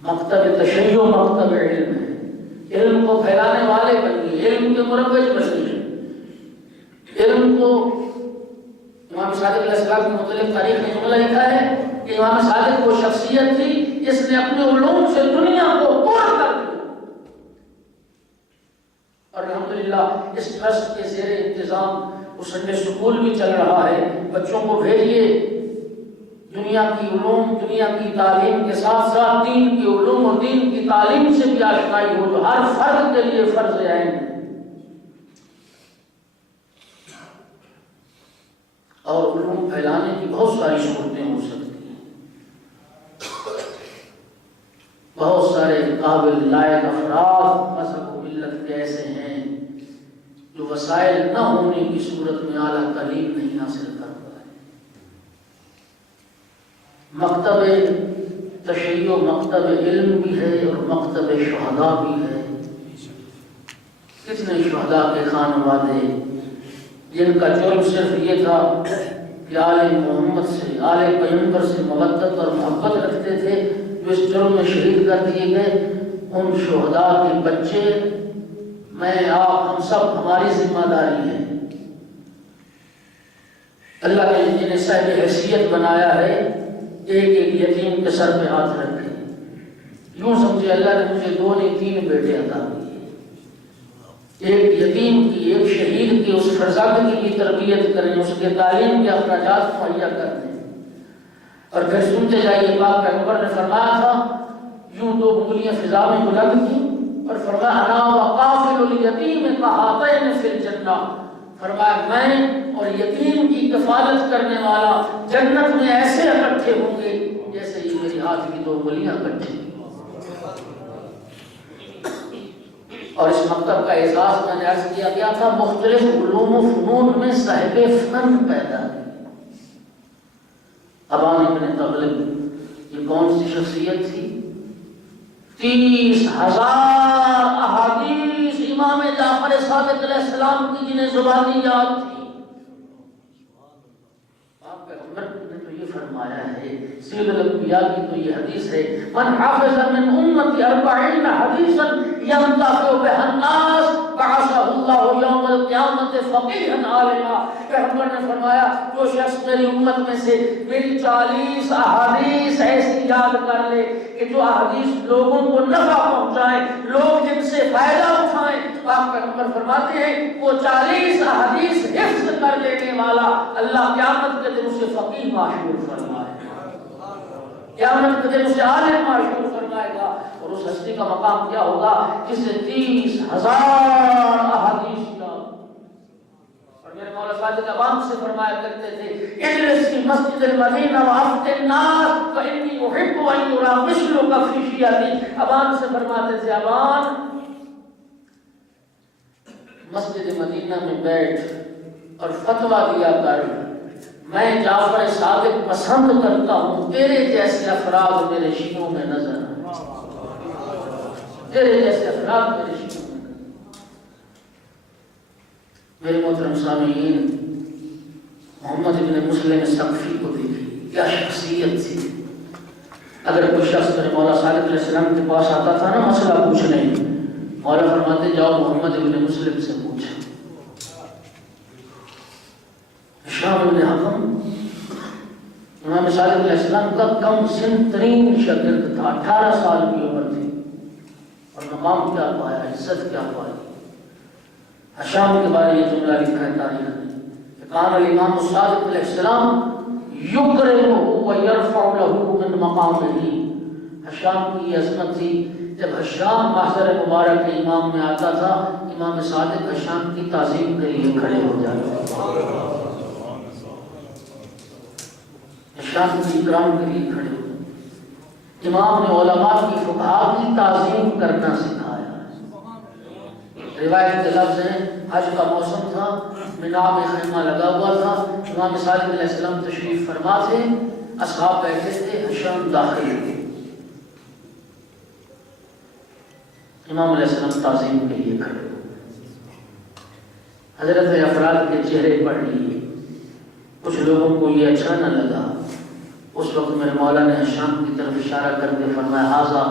مکتب تشیع مکتب علم ہے، علم کو پھیلانے والے بنیے، علم کے مروج بنیے۔ علم کو امام صادق علیہ السلام کے متعلق تاریخ نے جملہ لکھا ہے کہ امام صادق وہ شخصیت تھی جس نے اپنے علوم سے دنیا کو توڑ کر دیا، اور الحمدللہ اس ٹرسٹ کے زیر انتظام وہ سنڈے سکول بھی چل رہا ہے۔ بچوں کو بھیجیے، دنیا کی علوم، دنیا کی تعلیم کے ساتھ ساتھ دین کی علوم اور دین کی تعلیم سے بھی آشنائی ہو، جو ہر فرد کے لیے فرض عین ہے۔ اور علوم پھیلانے کی بہت ساری صورتیں ہو سکتی ہیں۔ بہت سارے قابل لائق افراد مذہب و ملت کے ایسے ہیں جو وسائل نہ ہونے کی صورت میں اعلیٰ تعلیم نہیں حاصل کر پائے۔ مکتب تشیع مکتب علم بھی ہے اور مکتب شہداء بھی ہے۔ کتنے شہداء کے خانوادے جن کا جرم صرف یہ تھا کہ آل محمد سے، آل پیغمبر سے مودت اور محبت رکھتے تھے، جو اس جرم میں شہید کر دیے گئے، ان شہداء کے بچے، میں، آپ، ہم سب، ہماری ذمہ داری ہے۔ اللہ نے جنہیں صاحب حیثیت بنایا ہے، ایک ایک یتیم کے سر پہ ہاتھ رکھے۔ یوں سمجھے اللہ نے مجھے 2 نہیں 3 بیٹے عطا کیے، ایک یتیم کی، ایک شہید کی، اس فرزند کی بھی تربیت کریں، اس کے تعلیم کے اخراجات مہیا کر دیں۔ اور پھر سنتے جائیے، پاک پیغمبر نے فرمایا تھا، یوں 2 انگلیاں فضا میں بلند کی اور فرمایا انا وقافل الیتیم کہاتین فی الجنہ، فرمایا میں اور یتیم کی کفالت کرنے والا جنت میں ایسے اکٹھے ہوں گے جیسے یہ میری ہاتھ کی 2 انگلیاں اکٹھی۔ اور اس مکتب کا اعزاز میں نے عرض کیا گیا تھا، مختلف علوم و فنون میں صاحب فن پیدا کی۔ ابان ابن تغلب یہ کون سی شخصیت تھی؟ 30,000 احادیث امام جعفر صادق علیہ السلام کی جنہیں زبانی یاد تھی۔ آپ پیغمبر نے تو یہ فرمایا ہے، سید الانبیاء کی تو یہ حدیث ہے، من حافظ من امتی 40 حدیثا ينتفع بها الناس بعثه الله يوم القیامت فقیہا عالما۔ پیغمبر نے فرمایا جو شخص میری امت میں سے میری 40 احادیث ایسی یاد کر لے کہ جو احادیث لوگوں کو نفع پہنچائیں، لوگ جن سے فائدہ اٹھائیں، آپ پیغمبر فرماتے ہیں وہ 40 احادیث حفظ کر لینے والا اللہ قیامت کے دن اسے فقیہ معشور فرمائے۔ قیامت کے دن اسے عالم معشور فرمائے گا، اور اس ہستی کا مقام کیا ہوگا جسے 30,000 احادیث یاد۔ اور میرے مولا صادق عوام سے فرمایا کرتے تھے اجلس فی مسجد المدینہ وافت الناس فانی احب ان یرا مثلک فی شیعتی۔ عوام سے فرماتے تھے عوام مسجد مدینہ میں بیٹھ اور فتویٰ دیا کر، میں جعفر صادق پسند کرتا ہوں، تیرے جیسے افراد میرے شیعوں میں نظر آئے، تیرے جیسے افراد میرے شیعوں میں نظر آئے۔ میرے محترم سامعین، محمد ابن مسلم سقفی کو دیکھیے، کیا شخصیت تھی۔ اگر کوئی شخص میرے مولا صادق علیہ السلام کے پاس آتا تھا نا مسئلہ پوچھنے، مولا فرماتے جاؤ محمد ابن مسلم سے پوچھو۔ ہشام ابن حکم امام صادق علیہ السلام کا کم سن ترین شاگرد تھا، 18 سال کی عمر تھی، اور مقام کیا پایا، عزت کیا پائی۔ ہشام کے بارے یہ جملہ لکھا ہے تاریخ میں، کان الامام صادق علیہ السلام یکرمہ ویرفع لہ من مقامہ۔ ہشام کی عظمت تھی، جب ہشام محضر مبارک امام میں آتا تھا، امام صادق ہشام کی تعظیم کے لیے کھڑے ہو جاتے تھے، ہشام کی اکرام کے لیے کھڑے ہو۔ امام نے علماء کی فقہاء کی تعظیم کرنا سکھایا۔ روایت کے لفظ ہیں حج کا موسم تھا، مینا میں خیمہ لگا ہوا تھا، امام صادق علیہ السلام تشریف فرما تھے، اصحاب بیٹھے تھے، ہشام داخل ہوئے، امام علیہ السلام تعظیم کے لیے کھڑے ہوئے۔ حضرت افراد کے چہرے پڑھ لیے، کچھ لوگوں کو یہ اچھا نہ لگا۔ اس وقت میرے مولا نے ہشام کی طرف اشارہ کر کے فرمایا ھذا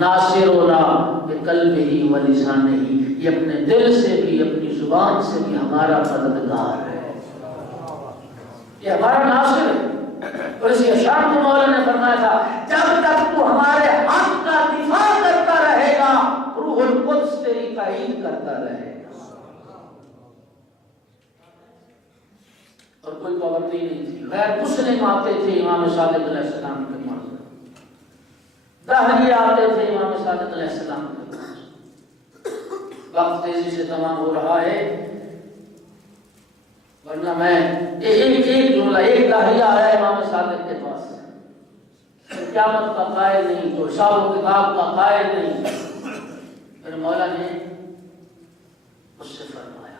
ناصرنا بقلبہ ولسانہ، یہ اپنے دل سے بھی اپنی زبان سے بھی ہمارا مددگار ہے، یہ ہمارا ناصر ہے۔ اور اسی ہشام کو مولا نے فرمایا تھا جب تک تو ہمارے حق کا دفاع کرتا رہے گا روح القدس تیری تائید کرتا رہے گا۔ اور کوئی پابندی نہیں تھی، غیر مسلم آتے تھے امام صادق علیہ السلام کے پاس، دہلی آتے تھے امام صادق علیہ السلام کے پاس۔ وقت تیزی سے تمام ہو رہا ہے، ورنہ میں ایک جملہ، ایک دہلی آیا ہے امام صادق کے پاس، قیامت کا قائل نہیں، تو حساب و کتاب کا قائل نہیں، میرے مولا نے اس سے فرمایا،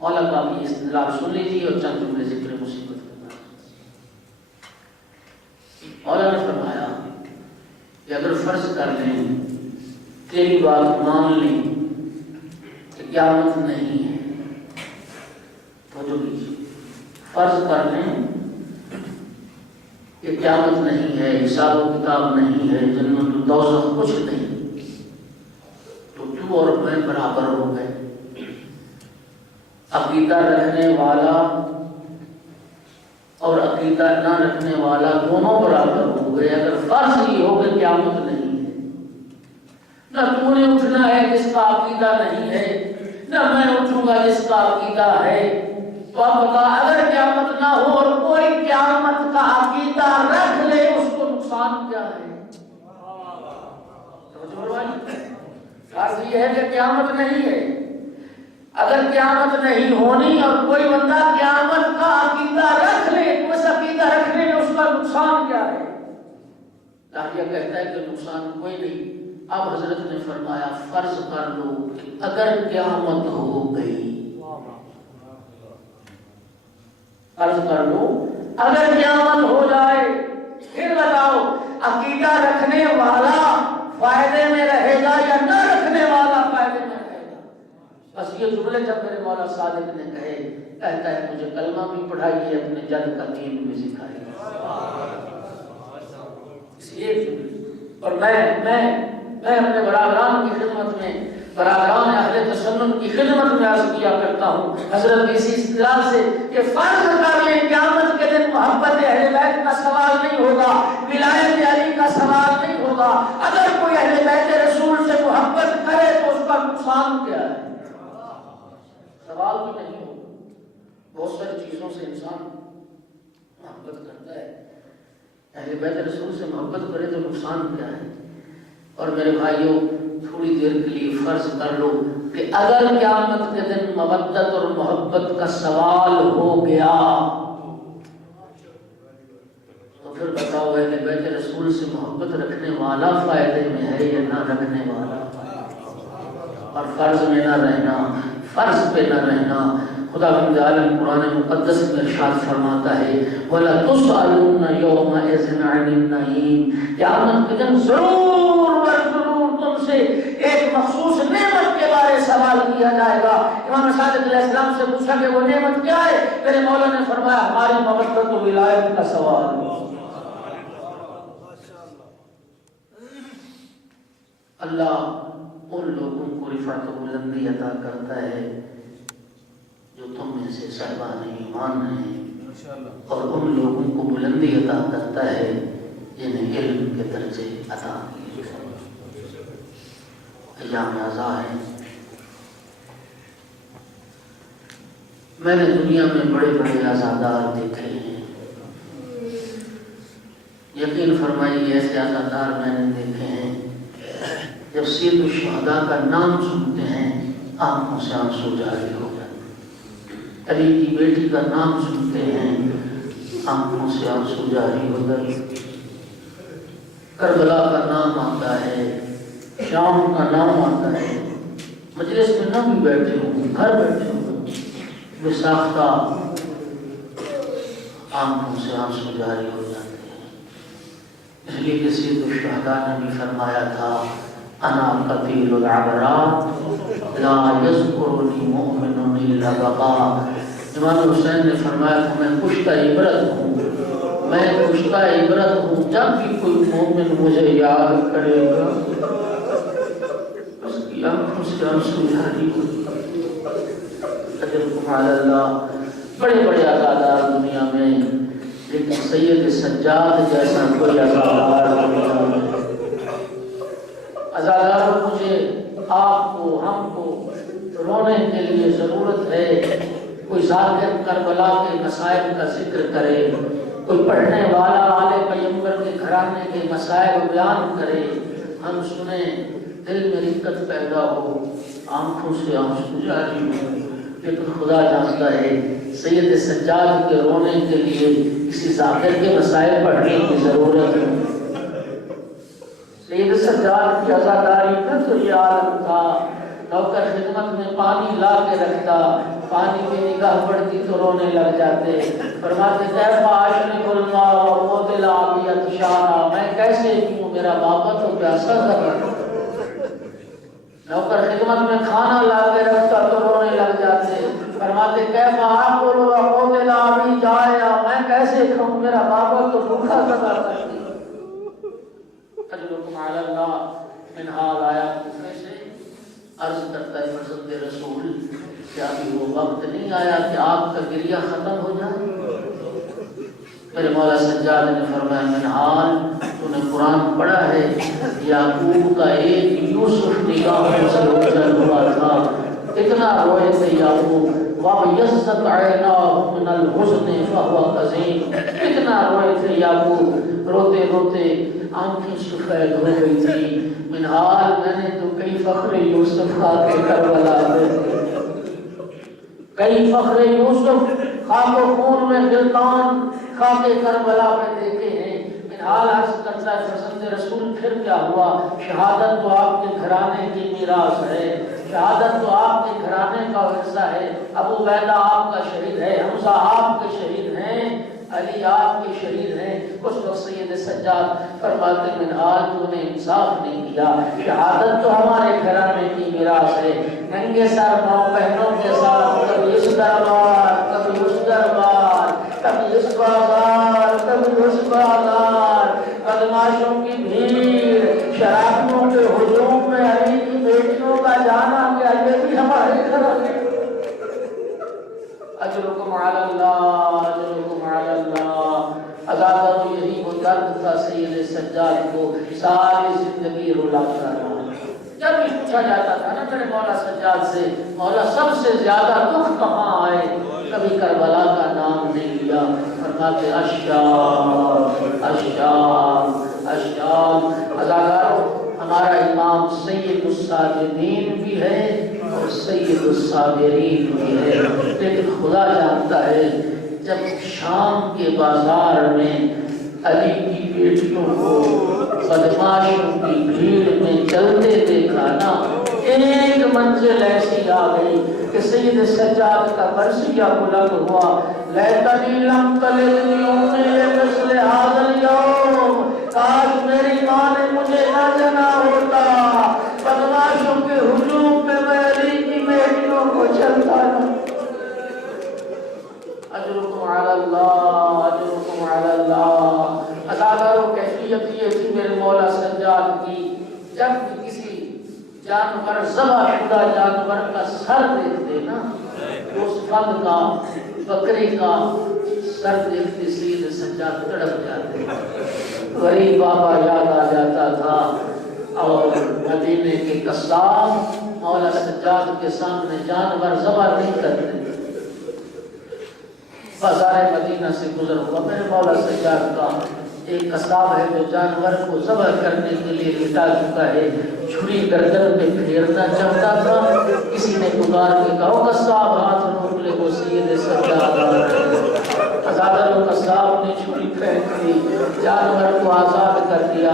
مولا کا بھی استدلال سن لیجیے اور چند جملے ذکر مصیبت کرنا۔ مولا نے فرمایا کہ اگر فرض کر لیں تیری بات مان لیں کہ قیامت نہیں ہے، تو جو فرض کر لیں کہ قیامت نہیں ہے، حساب و کتاب نہیں ہے، جنت و دوزخ کچھ نہیں، تو اور میں برابر ہو گئے۔ عقیدہ رکھنے والا اور عقیدہ نہ رکھنے والا دونوں برابر ہو گئے۔ اگر فرض یہ ہو کہ قیامت نہیں ہے، نہ تو نے اٹھنا ہے جس کا عقیدہ نہیں ہے، نہ میں اٹھوں گا جس کا عقیدہ ہے، تو اب بتا اگر قیامت نہ ہو اور کوئی قیامت کا عقیدہ رکھ لے اس کو نقصان کیا ہے؟ فرض یہ ہے کہ قیامت نہیں ہے، اگر قیامت نہیں ہونی اور کوئی بندہ قیامت کا عقیدہ رکھ لے تو اس عقیدہ رکھنے میں اس کا نقصان کیا ہے؟ داہیہ کہتا ہے کہ نقصان کوئی نہیں۔ اب حضرت نے فرمایا فرض کر لو کہ اگر قیامت ہو گئی، فرض کر لو اگر قیامت ہو جائے، پھر بتاؤ عقیدہ رکھنے والا فائدے میں رہے گا یا نہ رکھنے والا فائدے میں رہے گا؟ بس یہ جملے جب میرے مولا صادق نے کہے، کہتا ہے مجھے کلمہ بھی پڑھائیے، اپنے جد کا دین بھی سکھائیے، اس ایک جملے۔ اور میں اپنے برادران کی خدمت میں، برادران اہل تسنن کی خدمت میں عرض کیا کرتا ہوں حضرت اسی اصطلاح سے کہ فرض کر لیں قیامت کے دن محبت اہل بیت کا سوال نہیں ہوگا، ولایت علی کا سوال نہیں ہوگا۔ اگر کوئی اہل بیت رسول سے محبت کرے تو اس کا نقصان کیا ہے؟ سوال تو نہیں ہوگا۔ بہت ساری چیزوں سے انسان محبت کرتا ہے، اہل بیت رسول سے محبت کرے تو نقصان کیا ہے؟ اور میرے بھائیوں تھوڑی دیر کے لیے فرض کر لو کہ اگر قیامت کے دن مودت اور محبت کا سوال ہو گیا تو پھر بتاؤ اہل بیت رسول سے محبت رکھنے والا فائدے میں ہے یا نہ رکھنے والا؟ اور فرض میں نہ رہنا، فرض پہ نہ رہنا، خدا بند عالم قرآن مقدس میں ارشاد فرماتا ہے وَلَا تُسْأَلُونَ يَوْمَئِذٍ عَنِ النَّعِيمِ، قیامت کے دن ضرور ضرور تم سے ایک مخصوص نعمت کے بارے سوال کیا جائے گا۔ امام صادق علیہ السلام سے پوچھا کہ وہ نعمت کیا ہے؟ میرے مولا نے فرمایا ہماری مودت و ولایت کا سوال۔ اللہ ان لوگوں کو رفعت و بلندی عطا کرتا ہے جو تم میں سے صاحبان ایمان ہیں، اور ان لوگوں کو بلندی عطا کرتا ہے جنہیں علم کے درجے عطا کیے۔ ایام اعزاء ہیں، میں نے دنیا میں بڑے بڑے عزادار دیکھے ہیں، یقین فرمائیے ایسے عزادار میں نے دیکھے ہیں جب سید الشہداء کا نام سنتے ہیں آنکھوں سے آنسو جاری ہو جاتے ہیں، علی کی بیٹی کا نام سنتے ہیں آنکھوں سے آنسو جاری ہو جاتے ہیں، کربلا کا نام آتا ہے، شام کا نام آتا ہے، مجلس میں نہ بھی بیٹھے ہوں گھر بیٹھے ہوں بساختہ آنکھوں سے آنسو جاری ہو جاتے ہیں، اس لیے کہ سید الشہداء نے بھی فرمایا تھا انا قتیل العبرات لا یذکرنی مؤمن الا بقا۔ امام حسین نے فرمایا تھا میں کشتہ عبرت ہوں، میں کشتہ عبرت ہوں، جب بھی کوئی مومن مجھے یاد کرے گا اس کی آنکھوں سے آنسو جاری ہو۔ اجرکم علی اللہ، بڑے بڑے عزادار دنیا میں، لیکن سید سجاد جیسا کوئی عزادار دنیا میں۔ عزاداروں مجھے آپ کو ہم کو رونے کے لیے ضرورت ہے، کوئی ذاکر کربلا کے مسائل کا ذکر کرے، کوئی پڑھنے والا آل پیغمبر کے گھرانے کے مسائل بیان کرے، ہم سنیں، دل میں رقت پیدا ہو، آنکھوں سے آنسو جاری ہو، لیکن خدا جانتا ہے سید سجاد کے رونے کے لیے کسی ذاکر کے مسائل پڑھنے کی ضرورت ہے۔ سید سجاد کی عزاداری کا تو یہ عالم تھا، نوکر خدمت میں پانی لا کے رکھتا، پانی کی نگاہ پڑتی تو رونے لگ جاتے، فرماتے کیف عاشق الماء وقتل ابی عطشانا، میں کیسے پیوں میرا بابا تو پیاسا تھا۔ نوکر خدمت میں کھانا لا کے رکھتا تو رونے لگ جاتے، فرماتے کیف آکل وقتل ابی جائع، میں کیسے کھاؤں میرا بابا تو بھوکا تھا۔ اجرکم علی اللہ، منہال آیات میں سے عرض کرتا ہے فرزند رسول کیا ابھی وہ وقت نہیں آیا کہ آپ کا گریہ ختم ہو جائے؟ میرے مولا سجاد نے فرمایا منہال تو نے قرآن پڑھا ہے، یعقوب کا ایک یوسف نگاہوں سے اوجھل ہوا تھا، اتنا روئے تھے یعقوب، وَابْيَضَّتْ عَيْنَاهُ مِنَ الْحُزْنِ فَهُوَ كَظِيمٌ، اتنا روئے تھے یعقوب، روتے روتے آنکھیں سفید ہو گئی تھی۔ منہال میں نے تو کئی فخر یوسف کھا کے کربلا میں، کئی فخر یوسف خاک و خون میں غلطان کھا کے کربلا میں دیکھے ہیں۔ منہال عرض کرتا ہے فرزند رسول پھر کیا ہوا؟ شہادت تو آپ کے گھرانے کی میراث ہے، شہادت تو آپ کے گھرانے کا ورثہ ہے، ابو عبیدہ آپ کا شہید ہے، حمزہ آپ کے شہید ہیں، علی آپ کے شہید ہیں۔ اس وقت سید سجاد فرماتے منہال تو نے انصاف نہیں کیا، شہادت تو ہمارے گھرانے کی میراث ہے، ننگے سر نو بہنوں کے ساتھ کبھی اس دربار کبھی اس دربار، کبھی اس بازار کبھی اس بازار، بدماشوں کی بھیڑ، شرابیوں کے ہجوم میں علی کی بیٹیوں کا جانا کیا یہ بھی ہمارے گھرانے۔ اجرکم علی اللہ، اجرکم علی اللہ۔ عزاداروں یہی وہ درد تھا سید سجاد کو، ساری زندگی رلاتا رہا۔ جب بھی پوچھا جاتا تھا نا میرے مولا سجاد سے، مولا سب سے زیادہ دکھ کہاں آئے؟ کبھی کربلا کا نام نہیں لیا، فرماتے اشجار اشجار الساجدین بھی ہے اور سید الصابرین بھی ہے، لیکن خدا جانتا ہے جب شام کے بازار میں علی کی بیٹیوں کو بدماشوں کی بھیڑ میں چلتے دیکھا نا، ایک منزل ایسی آ گئی کہ سید سجاد کا مرثیہ بلند ہوا، لیتنی لم تلد امی مثل ھذا اليوم، کاش میری ماں نے مجھے نہ جنا ہوتا، بدماشوں کے ہجوم میں میں علی کی بیٹیوں کو چلتا نہ۔ اجرکم علی اللہ، اجرکم علی اللہ۔ اداکاروں کیفیت یہ تھی میرے مولا سجاد کی، جب کسی جانور ذبح شدہ جانور کا سر دیکھتے نا، اس فد کا بکری کا سر دیکھتے سید سجاد تڑپ جاتے، غریب بابا یاد آ جاتا تھا، اور مدینے کے قصاب مولا سجاد کے سامنے جانور ذبح نہیں کرتے۔ بازار مدینہ سے گزر ہوا، میرے مولا سجاد کا ایک قصاب ہے جو جانور کو ذبح کرنے کے لیے لٹا چکا ہے، چھری گردن پہ پھیرنا چاہتا تھا، کسی نے پکار کے کہا قصاب ہاتھ روک لے، وہ سید سجاد آزادر قصاب نے چھری پھینک دی، جانور کو آزاد کر دیا۔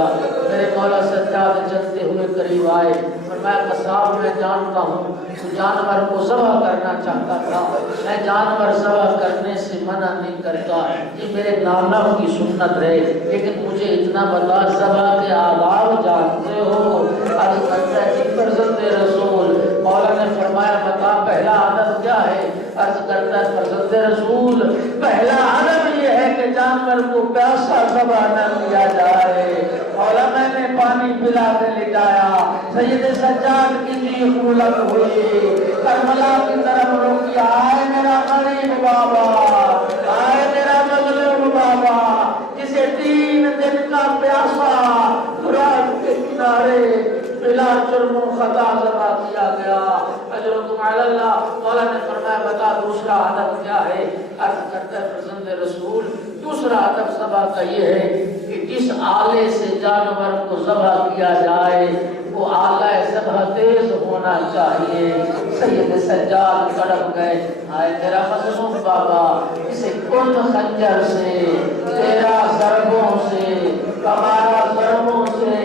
میرے مولا سجاد چلتے ہوئے قریب آئے، فرمایا قصاب میں جانتا ہوں تو جانور کو ذبح کرنا چاہتا تھا، میں جانور ذبح کرنے سے منع نہیں کرتا، یہ میرے نانا کی سنت ہے، لیکن مجھے اتنا بتا ذبح کے آداب جانتے ہو؟ عرض کرتا ہے جی فرزند رسول۔ مولا نے فرمایا بتا پہلا ادب کیا ہے؟ عرض کرتا ہے فرزند رسول پہلا ادب یہ ہے کہ جانور کو پیاسا ذبح نہ کیا جائے۔ مولا میں نے پانی پلا کے لٹایا، سید سجاد کی چیخ بلند ہوئی، کربلا کی طرف روکی، آئے میرا غریب بابا، آئے میرا مظلوم بابا، جسے 3 دن کا پیاسا فرات کے کنارے بلا جرم و خطا ذبح کیا گیا۔ اجرکم علی اللہ۔ مولا نے فرمایا بتا دوسرا ادب کیا ہے؟ عرض کرتا ہے فرزند رسول دوسرا ادب ذبح کا یہ ہے کہ جس آلے سے جانور کو ذبح کیا جائے وہ آلہ ذبح تیز ہونا چاہیے۔ سید سجاد تڑپ گئے، آئے میرا مظلوم بابا، اسے کن خنجر سے 13 ضربوں سے 12 ضربوں سے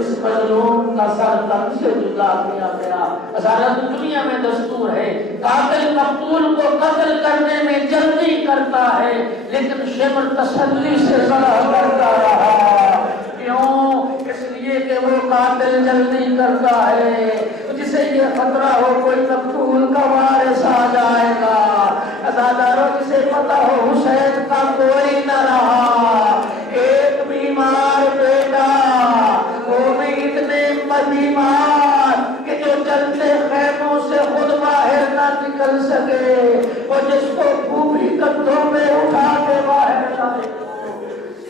اس مظلوم کا سر تن سے جدا کیا گیا۔ عدالت دنیا میں دستور ہے، قاتل مقتول کو قتل کرنے میں جلدی کرتا ہے، لیکن شمر تسلی سے ذبح کرتا رہا۔ کیوں؟ اس لیے کہ وہ قاتل جلدی کرتا ہے، جسے یہ خطرہ ہو کوئی مقتول کا وارث آ جائے گا۔ عزاداروں جسے پتہ ہو حسین کا کوئی نہ رہا، ایک بیمار بیٹا، وہ بھی اتنے بیمار کہ جو چلتے خیموں سے خود باہر نہ نکل سکے، وہ جس کو پھوپھی کندھوں پہ اٹھا کے باہر لائے۔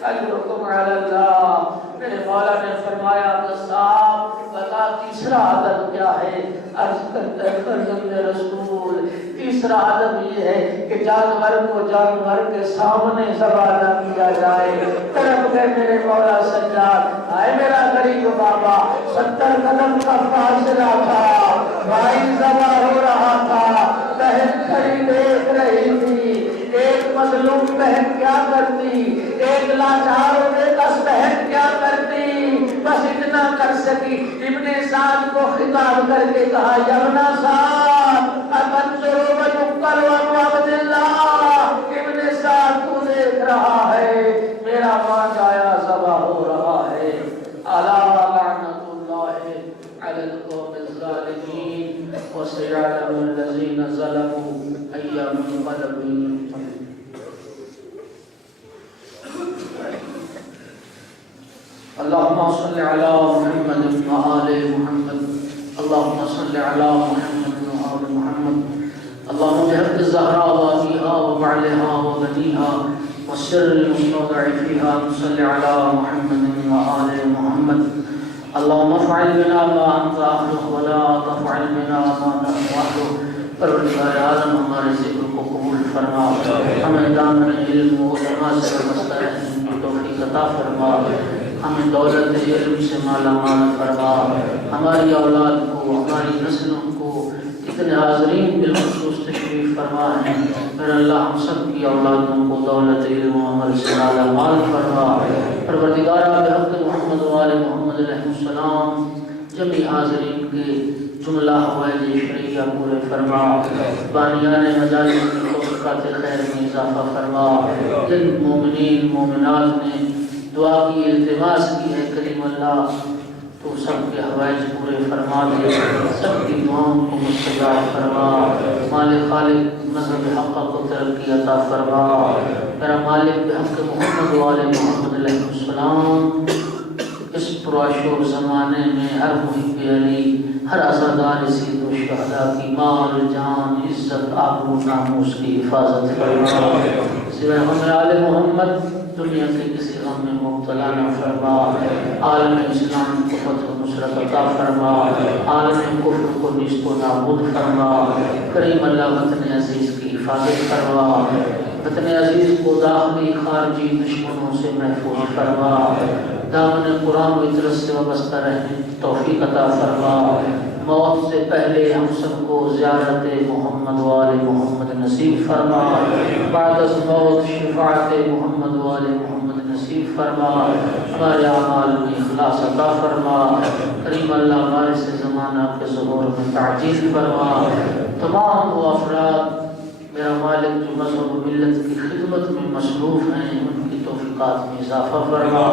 اجرکم علی اللہ۔ میرے مولا نے فرمایا قصاب بتا تیسرا ادب کیا ہے؟ عرض کرتے ہیں فرزند رسول تیسرا ادب یہ ہے کہ جانور کو جانور کے سامنے ذبح نہ کیا جائے۔ طرف گئے میرے مولا سجاد، آئے میرا غریب بابا، 70 قدم کا فاصلہ تھا، بھائی ذبح ہو رہا تھا، بہن کھڑی دیکھ رہی تھی، ایک مظلوم بہن کیا کرتی، ایک لاچار و بے کس بہن کیا کرتی، بس اتنا کر سکی، ابن سعد کو خطاب کر کے کہا یا ابن سعد اتنظر وتقر وعبد اللہ، ابن سعد تو دیکھ رہا ہے میرا ماں جایا ذبح ہو رہا ہے، الا لعنت اللہ علی القوم الظالمین وسيعلم الذين ظلموا أي منقلب ينقلبون۔ اللهم صل على محمد وآل محمد، اللهم صل على محمد وآل محمد، اللهم بحق الزهراء وأبيها وبعلها وبنيها والسر المستودع فيها صل على محمد وآل محمد، اللهم افعل بنا ما أنت أهله ولا تفعل بنا ما نحن أهله۔ پروردگار عالم ہمارے ذکر کو قبول فرما، ہمیں دامن علم و علماء سے مستعین کی توفیق عطا فرما، ہمیں دولت علم سے مالا مال فرما، ہماری اولاد کو، ہماری نسلوں کو، اتنے حاضرین بالخصوص تشریف فرما ہے میرا اللہ ہم سب کی اولادوں کو دولت علم و عمل سے مالا مال فرما۔ پروردگارہ بحق محمد و آل محمد علیہ السلام جمی حاضرین کے جملہ حوائج شرعیہ پورے فرما، بانیان مجالس کی توفیقات خیر میں اضافہ فرما۔ جن مومنین مومنات نے دعا کی التماس کی ہے کریم اللہ تو سب کے حوائج پورے فرما دے، سب کی دعاؤں کو مستجاب فرما۔ مالک خالق مذہب حق کو ترقی عطا فرما۔ میرا مالک بحق محمد و آل محمد علیہ السلام اس پراشور زمانے میں ہر محب علی، ہر عزادار سید و شہداء کی مال جان عزت آبرو ناموس کی حفاظت فرما۔ سوائے ہمیں آل محمد دنیا کے کسی غم میں مبتلا نہ فرما۔ عالم اسلام کو فتح و نصرت عطا فرما، عالم کفر کو نیست و نابود فرما۔ کریم اللہ وطن عزیز کی حفاظت فرما، وطن عزیز کو داخلی خارجی دشمنوں سے محفوظ فرما۔ دامن قرآن و اطرت سے وابستہ رہنے توفیق عطا فرما۔ موت سے پہلے ہم سب کو زیارت محمد و آل محمد نصیب فرما، بعد از موت شفاعت محمد و آل محمد نصیب فرما۔ ہمارے اعمال میں اخلاص عطا فرما۔ کریم اللہ وارث زمانہ کے ظہور میں تعجیل فرما۔ تمام وہ افراد میرا مالک جو مذہب و ملت کی خدمت میں مصروف ہیں ان کی توفیقات میں اضافہ فرما،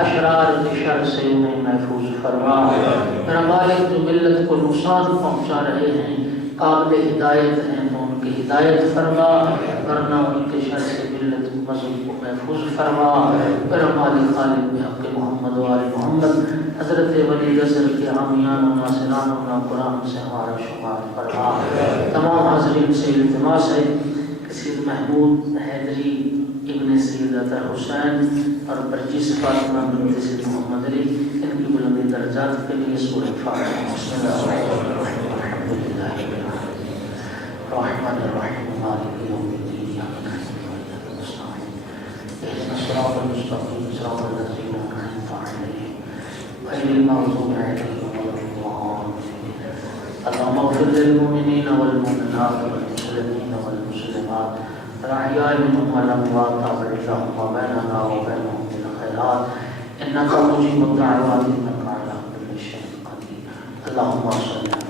اشرار کی شر سے انہیں محفوظ فرما۔ میرا مالک جو ملت کو نقصان پہنچا رہے ہیں قابل ہدایت ہیں تو ان کی ہدایت فرما، ورنہ ان کے شر سے ملت مذہب کو محفوظ فرما۔ میرا مالک خالق بحق محمد و آل محمد حضرت ولی غزر کے حامیان و ناصران و قرآن سے ہمارا شمار فرما۔ تمام حاضرین سے التماس ہے کہ سید محمود حیدری ابن سید اطہر حسین اور برجس فاطمہ بنت سید محمد علی ان کی بلندی درجات کے لیے سورہ فاتحہ بسم اللہ الرحمن الرحیم الحمدللہ رب العالمین الرحمن الرحیم مالک یوم الدین ایاک نعبد و ایاک نستعین اهدنا الصراط المستقیم صراط الذین انعمت علیہم غیر المغضوب علیہم ولا الضالین۔ اللهم اغفر للمؤمنین والمؤمنات والمسلمین والمسلمات الأحياء منهم والأموات وبارك اللهم بيننا وبينهم بالخيرات إنك مجيب الدعوات إنك على كل شيء قدير۔ اللهم صل